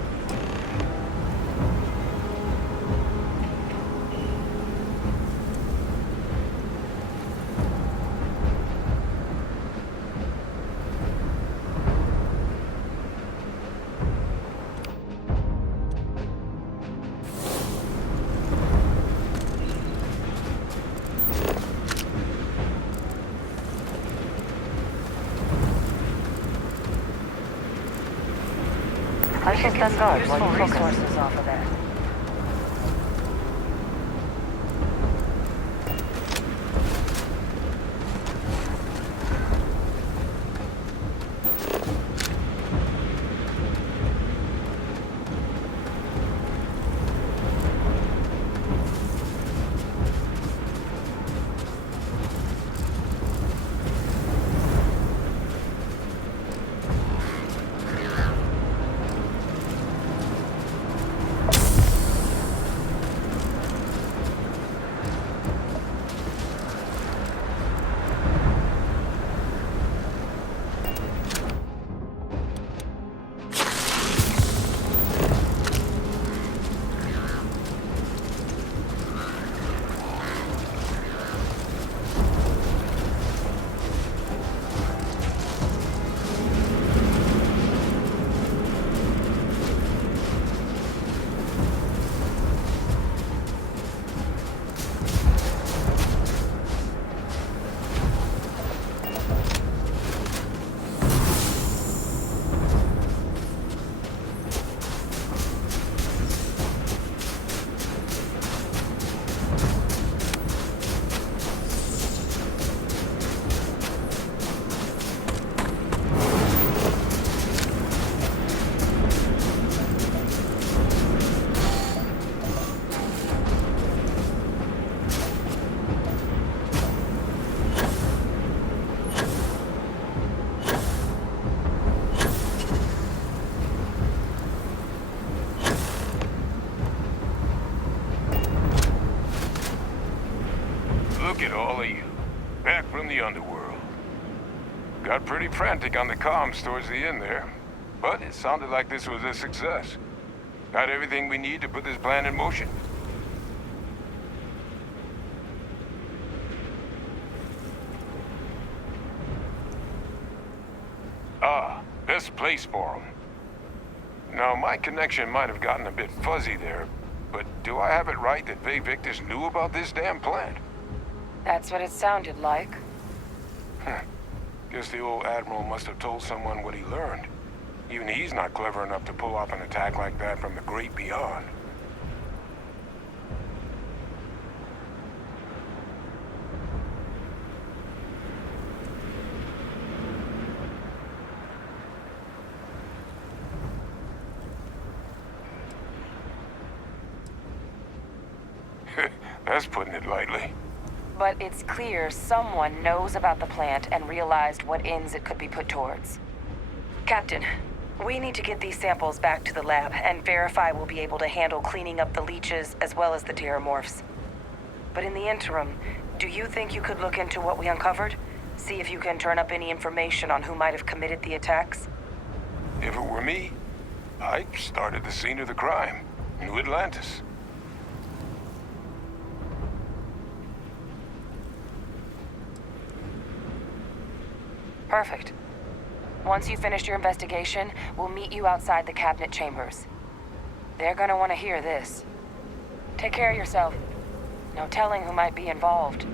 I shall stand guard Useful while you focus. resources off of that. Look at all of you. Back from the underworld. Got pretty frantic on the comms towards the end there. But it sounded like this was a success. Got everything we need to put this plan in motion. Best place for them. Now, my connection might have gotten a bit fuzzy there, but do I have it right that Vay Victus knew about this damn plant? That's what it sounded like. Guess the old Admiral must have told someone what he learned. Even he's not clever enough to pull off an attack like that from the great beyond. That's putting it lightly. But it's clear someone knows about the plant and realized what ends it could be put towards. Captain, we need to get these samples back to the lab and verify we'll be able to handle cleaning up the leeches as well as the terramorphs. But in the interim, do you think you could look into what we uncovered? See if you can turn up any information on who might have committed the attacks? If it were me, I'd start at the scene of the crime, New Atlantis. Perfect. Once you've finished your investigation, we'll meet you outside the cabinet chambers. They're gonna want to hear this. Take care of yourself. No telling who might be involved.